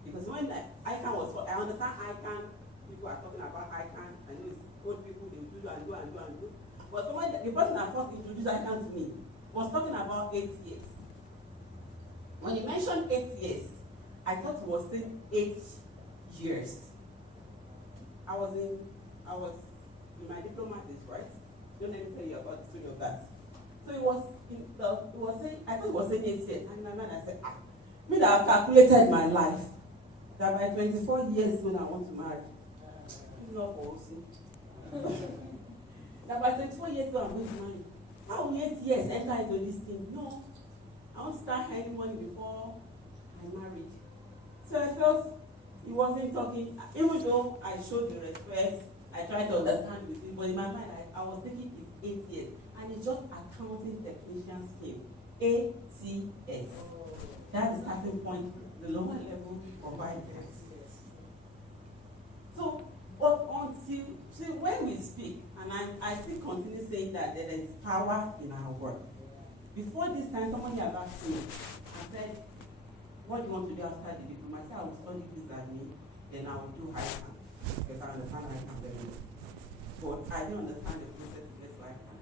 Because when ICANN was, I understand ICANN, people are talking about ICANN, I know it's old people, they do and do and do and do. But when the person that first introduced ICANN to me was talking about 8 years. When he mentioned 8 years, I thought he was saying 8 years. I was in my diploma days, right? Don't let me tell you about the story of that. So it was saying, I thought it was saying 8 years. And in my mind I said, me that I've calculated my life, that by 24 years when I want to marry, not for that by 24 years when I'm going to marry, how will 8 years enter into this thing? No. I want to start earning money before I married. So I felt he wasn't talking, even though I showed the respect, I tried to understand with him, but in my mind I was thinking it's 8 years. And it's just accounting technician scheme. ATS. That is at the point, the lower level provides. So, but until when we speak, and I still continue saying that there is power in our work. Before this time, somebody had asked me, I said, what do you want to do after the diploma? I said, I will study this admin, then I will do ICANN, because I understand ICANN very well. But I didn't understand the process to get to ICANN.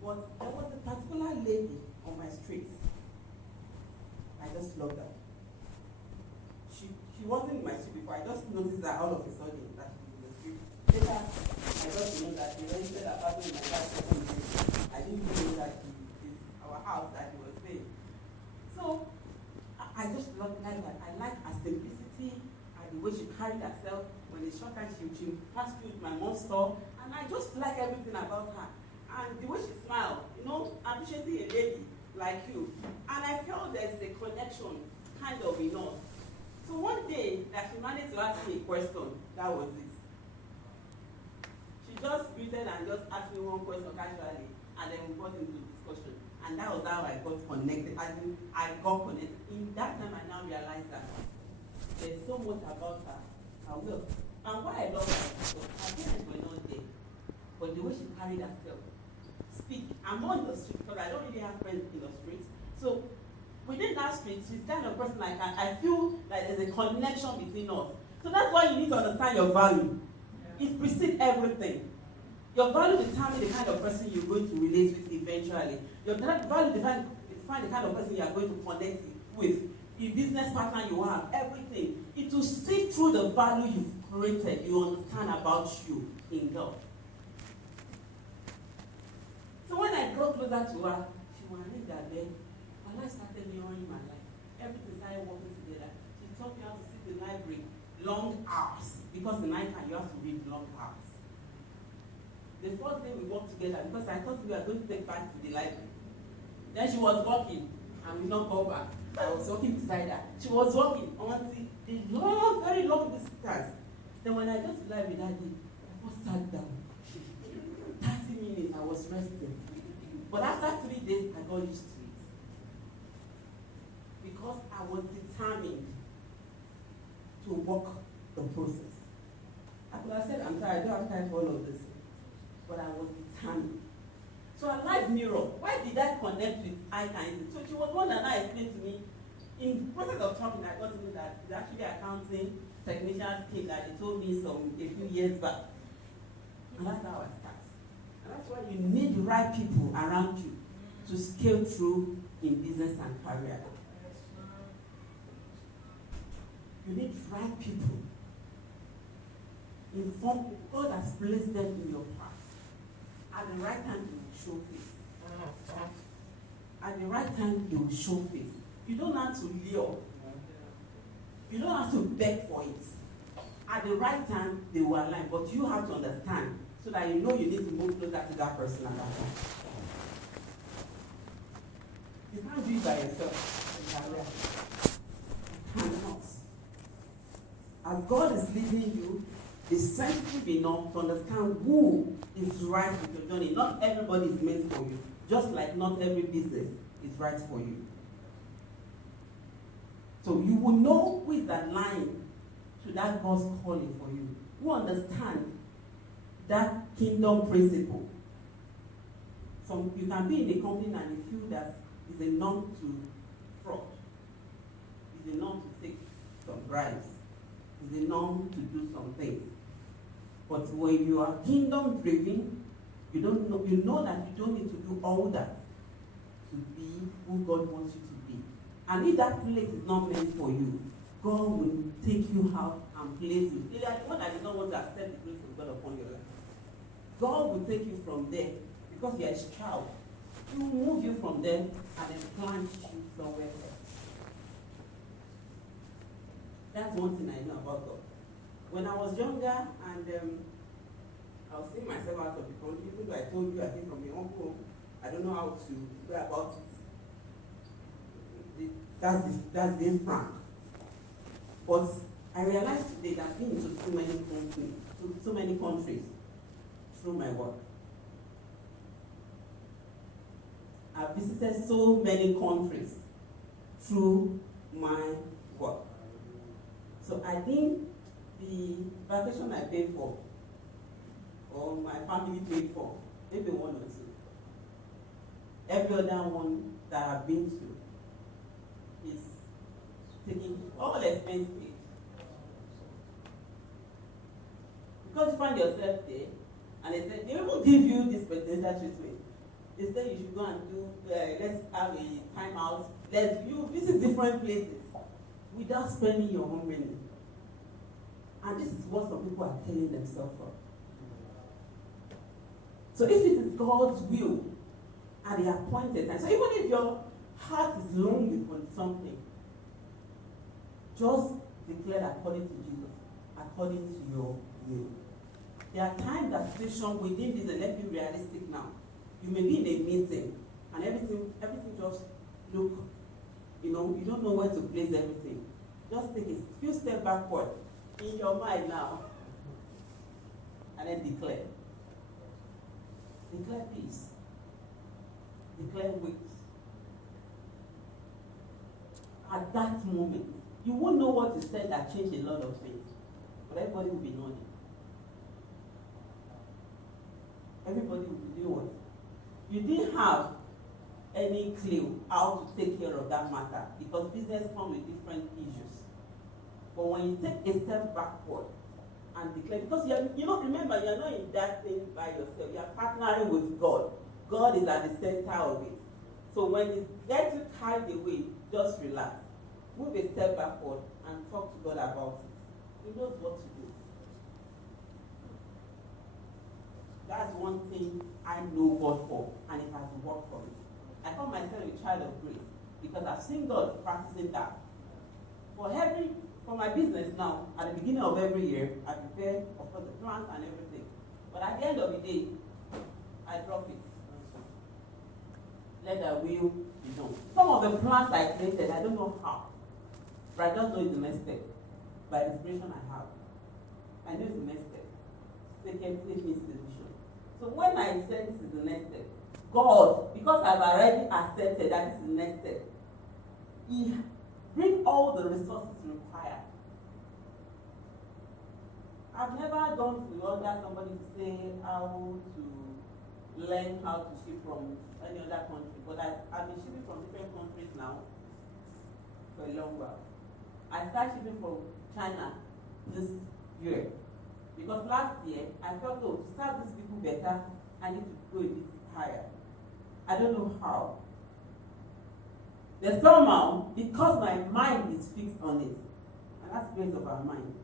But there was a particular lady on my street. I just loved her. She wasn't in my street before. I just noticed that all of a sudden that she was in the street. Later, I got to know that she rented an apartment in my dad's second grade. I didn't even know that it's our house that he was staying. So I just loved her. I like her simplicity and the way she carried herself. When it's short time, she passed through my mom's store, and I just like everything about her. And the way she smiled, appreciating a lady like you. And I felt there's a connection kind of in us. So one day that she managed to ask me a question, that was it. She just greeted and just asked me one question casually, and then we got into discussion. And that was how I got connected. I got connected. In that time, I now realized that there's so much about her will. And why I love her is because her parents were not there. But the way she carried herself, speak. I'm on the street because I don't really have friends in the street. So within that street, she's the kind of person like I feel like there's a connection between us. So that's why you need to understand your value. It precedes everything. Your value determines the kind of person you're going to relate with eventually. Your value defines the kind of person you are going to connect with. The business partner you have, everything. It will see through the value you've created, you understand about you in God. So when I got closer to her, she was in that bed. My life started mirroring my life. Everything started working together. She taught me how to sit in the library long hours. Because in night time you have to read long hours. The first day we worked together, because I thought we were going to take back to the library. Then she was walking, and we not go back. I was walking beside her. She was walking until the long, very long distance. Then when I got to the library that day, I first sat down. 30 minutes I was resting. But after 3 days, I got used to it. Because I was determined to walk the process. I could have said, I'm sorry, I don't have time for all of this. But I was determined. So her life mirror, why did that connect with eye kindness? So she was one that now explained to me, in the process of talking, I got to know that it's actually accounting technician skill that they told me a few years back. And that's how I start. And that's why you need the right people around you to scale through in business and career. You need right people. Inform people. God has placed them in your path. At the right time, you will show faith. At the right time, you will show faith. You don't have to lure. You don't have to beg for it. At the right time, they will align. But you have to understand so that you know you need to move closer to that person at that time. You can't do it by yourself. You cannot. As God is leading you, be sensitive enough to understand who is right with your journey. Not everybody is meant for you. Just like not every business is right for you. So you will know who is aligned to that God's calling for you. Who understand that kingdom principle. You can be in a company and you feel that it's enough to fraud. It's enough to take some bribes. It's enough to do some things. But when you are kingdom driven, you know that you don't need to do all that to be who God wants you to be. And if that place is not meant for you, God will take you out and place you. It's like one that did not want to accept the grace of God upon your life. God will take you from there because you are His child. He will move you from there and then plant you somewhere else. That's one thing I know about God. When I was younger and I was seeing myself out of the country, even though I told you I came from my own home, I don't know how to go about it. That's being frank. But I realized today that I've been to so many countries through my work. I've visited so many countries through my work. So I think the vacation I paid for, or my family paid for, maybe one or two. Every other one that I've been to is taking all expense paid. Because you find yourself there, and they say, they will give you this presidential treatment. They say you should go and do, let's have a time out. You visit different places without spending your own money. And this is what some people are killing themselves for. So if it is God's will at the appointed time, so even if your heart is longing for something, just declare according to Jesus, according to your will. There are times that situation within this, and let's be realistic now. You may be in a meeting and everything just look, you don't know where to place everything. Just take a few steps backward in your mind now and then declare. Declare peace. Declare weight. At that moment, you won't know what you said that changed a lot of things. But everybody will be knowing. Everybody will be doing what? You didn't have any clue how to take care of that matter because business comes with different issues. But when you take a step backward and declare, because remember, you're not in that thing by yourself. You're partnering with God. God is at the center of it. So when it gets you carried away, just relax. Move a step backward and talk to God about it. He knows what to do. That's one thing I know God for, and it has worked for me. I call myself a child of grace because I've seen God practicing that. For my business now, at the beginning of every year, I prepare, of course, the plans and everything. But at the end of the day, I drop it. Let the will be done. Some of the plans I created, I don't know how, but I just know it's the next step. By the inspiration I have, I know it's the next step. Second, place me in position. So when I said this is the next step, God, because I've already accepted that this is the next step, He bring all the resources required. I've never gone to order somebody to say how to learn how to ship from any other country, but I've been shipping from different countries now for a long while. I started shipping from China this year because last year I felt, oh, to serve these people better, I need to go a bit higher. I don't know how. There's somehow, because my mind is fixed on it, and that's the grace of our mind.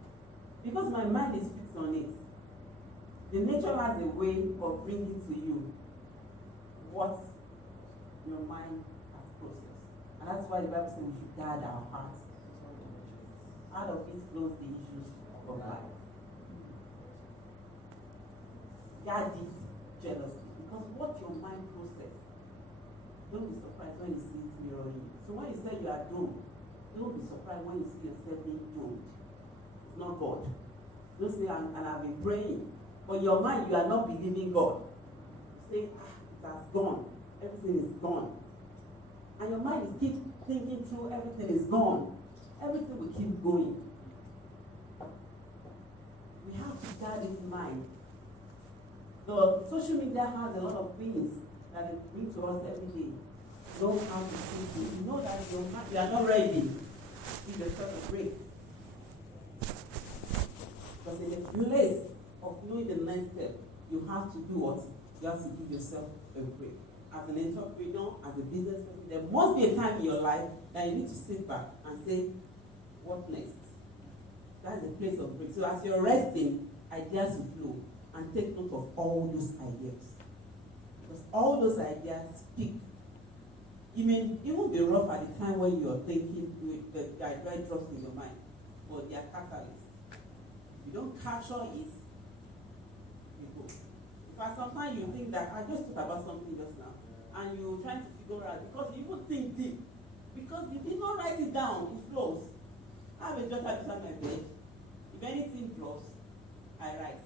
Because my mind is fixed on it, the nature has a way of bringing to you what your mind has processed. And that's why the Bible says we should guard our hearts. Out of it flows the issues of life. Guard it jealously. Because what your mind processes, don't be surprised when you see it mirroring you. So when you say you are doomed, don't be surprised when you see yourself being doomed. It's not God. Don't say, and I've been praying. But in your mind, you are not believing God. Say, it has gone. Everything is gone. And your mind is keep thinking through everything is gone. Everything will keep going. We have to guard this mind. The social media has a lot of things that they bring to us every day. Know how to think. You know that you are not ready. Give yourself a break. Because in the place of knowing the next step, you have to do what? You have to give yourself a break. As an entrepreneur, as a business person, there must be a time in your life that you need to sit back and say, what next? That's the place of break. So as you're resting, ideas will flow, and take note of all those ideas. Because all those ideas speak. You may even be rough at the time when you're thinking the idea drops in your mind, but they are catalysts. If you don't capture it, you go. In fact, sometimes you think that I just thought about something just now, and you're trying to figure out because you even think deep. Because you did not write it down, it flows. I have a jotter beside my bed. If anything drops, I write.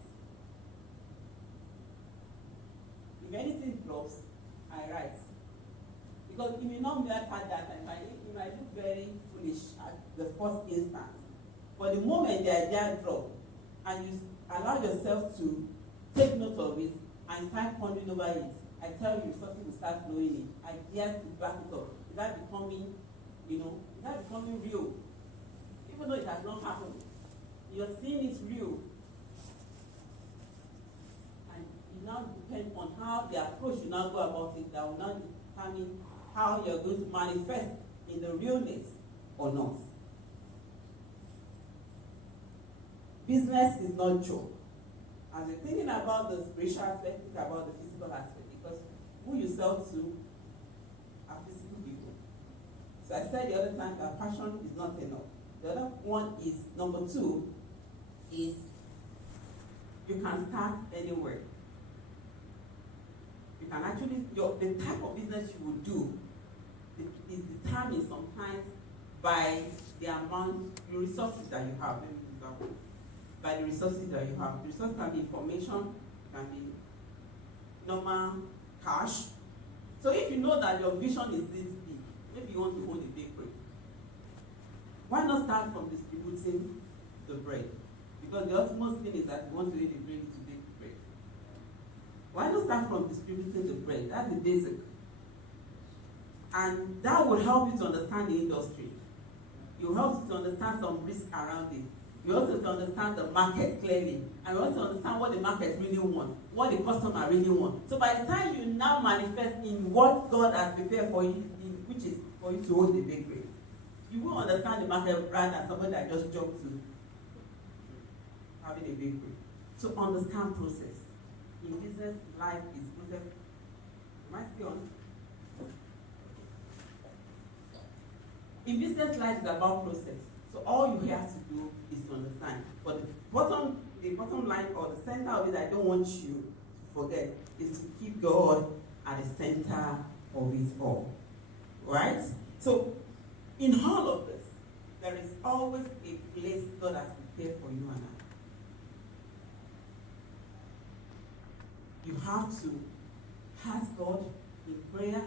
If anything drops, I write. Because it may not matter that time, it might look very foolish at the first instance. But the moment the idea drops, and you allow yourself to take note of it and start pondering over it, I tell you, something will start flowing in. Ideas to back it up. Is that becoming, is that becoming real? Even though it has not happened, you're seeing it real. And it now depends on how the approach you now go about it that will now determine how you're going to manifest in the realness or not. Business is not joke. As you're thinking about the spiritual aspect, think about the physical aspect, because who you sell to are physical people. So I said the other time that passion is not enough. The other one is, number 2, is you can start anywhere. You can actually, the type of business you will do is determined sometimes by the amount, the resources that you have. Let me give example. By the resources that you have. The resource can be information, can be normal cash. So if you know that your vision is this big, maybe you want to own a bakery, why not start from distributing the bread? Because the ultimate thing is that you want to eat the bread to bake bread. Why not start from distributing the bread? That's the basic. And that will help you to understand the industry. It will help you to understand some risk around it. You also to understand the market clearly. And you also understand what the market really wants, what the customer really wants. So by the time you now manifest in what God has prepared for you, which is for you to own the bakery, you will understand the market rather than somebody that just jumped to having a bakery. So understand process. In business, life is process. Am I still on? In business, life is about process. So all you have to do is to understand. But the bottom line or the center of it I don't want you to forget is to keep God at the center of it all. Right? So in all of this, there is always a place God has prepared for you and I. You have to ask God in prayer,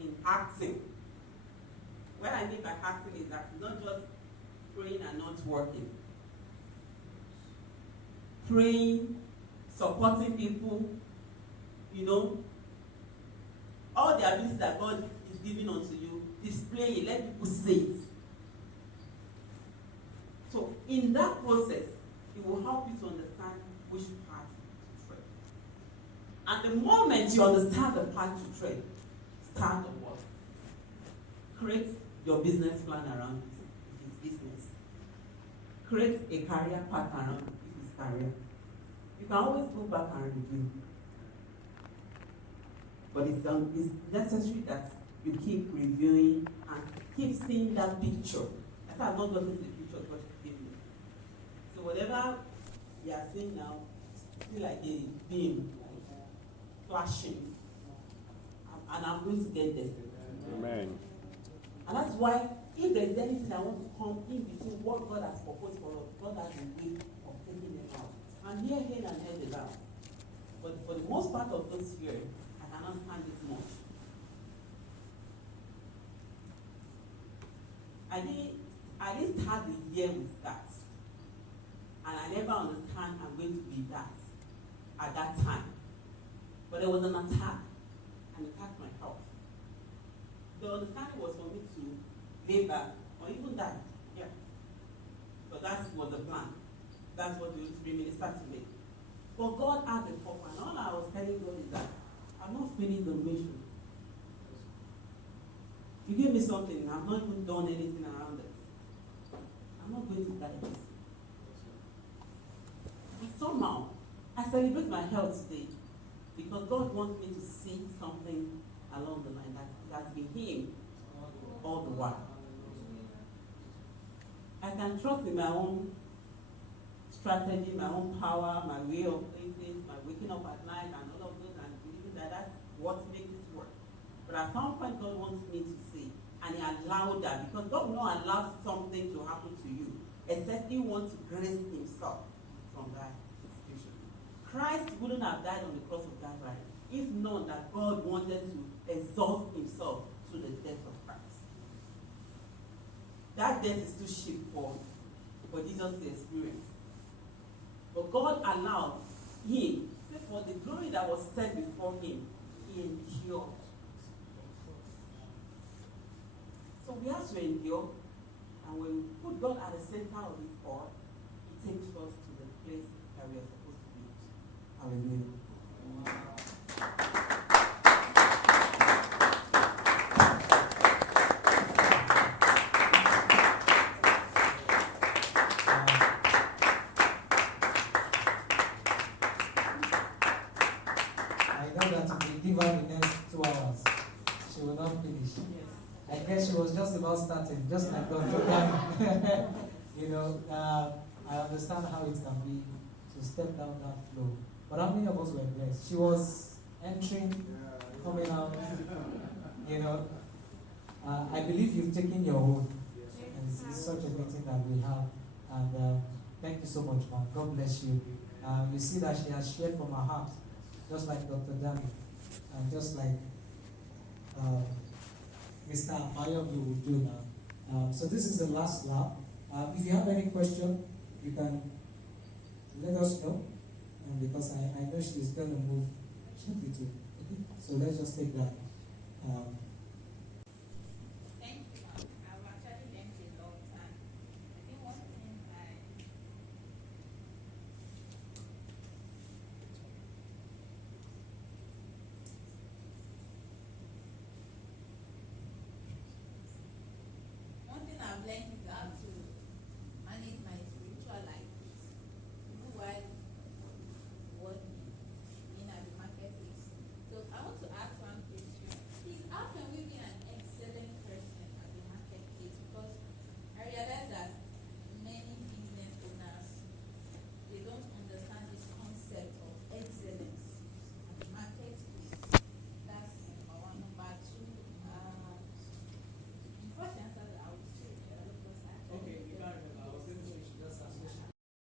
in acting. What I mean by acting is that it's not just praying and not working. Praying, supporting people, you know, all the abilities that God is giving unto you, display it, let people see it. So in that process, it will help you to understand which path to tread. And the moment you understand the path to tread, start the work. Create your business plan around it, if it's business. Create a career path around it, if it's career. You can always go back and review. But it's necessary that you keep reviewing and keep seeing that picture. I said I've not gotten the picture of what you gave me. So whatever you are seeing now, feel like a beam, like flashing. And I'm going to get there. Amen. And that's why, if there's anything I want to come in between what God has proposed for us, God has a way of taking them out. And here and head out. But for the most part of this year, I cannot stand it much. I didn't start the year with that. And I never understand I'm going to be that at that time. But there was an attack, and it attacked my health. The understanding was for me to lay back or even die. Yeah. So that was the plan. That's what the Holy Minister to me. But God had the purpose. And all I was telling God is that I'm not finished the mission. You gave me something, I've not even done anything around it. I'm not going to die this. But somehow, I celebrate my health today because God wants me to see something along the line that it has been Him all the while. I can trust in my own strategy, my own power, my way of doing things, my waking up at night and all of those, and believing that that's what makes it work. But at some point, God wants me to see, and He allowed that, because God will not allow something to happen to you, except He wants to grace Himself from that situation. Christ wouldn't have died on the cross of Calvary if not that God wanted to exalt Himself to the death of Christ. That death is too cheap for Jesus to experience. But God allowed Him, for the glory that was set before Him, He endured. So we have to endure, and when we put God at the center of it all, He takes us to the place that we are supposed to be. Hallelujah. I guess she was just about starting, just like Dr. Dan. You know, I understand how it can be to step down that flow. But how many of us were blessed? She was entering, coming out. You know, I believe you've taken your own. And it's such a meeting that we have. And thank you so much, man. God bless you. You see that she has shared from her heart, just like Dr. Danny, and just like Mr. Amayobi will do now. So this is the last lap. If you have any question, you can let us know, because I know she's going to move shortly too. Okay? So let's just take that.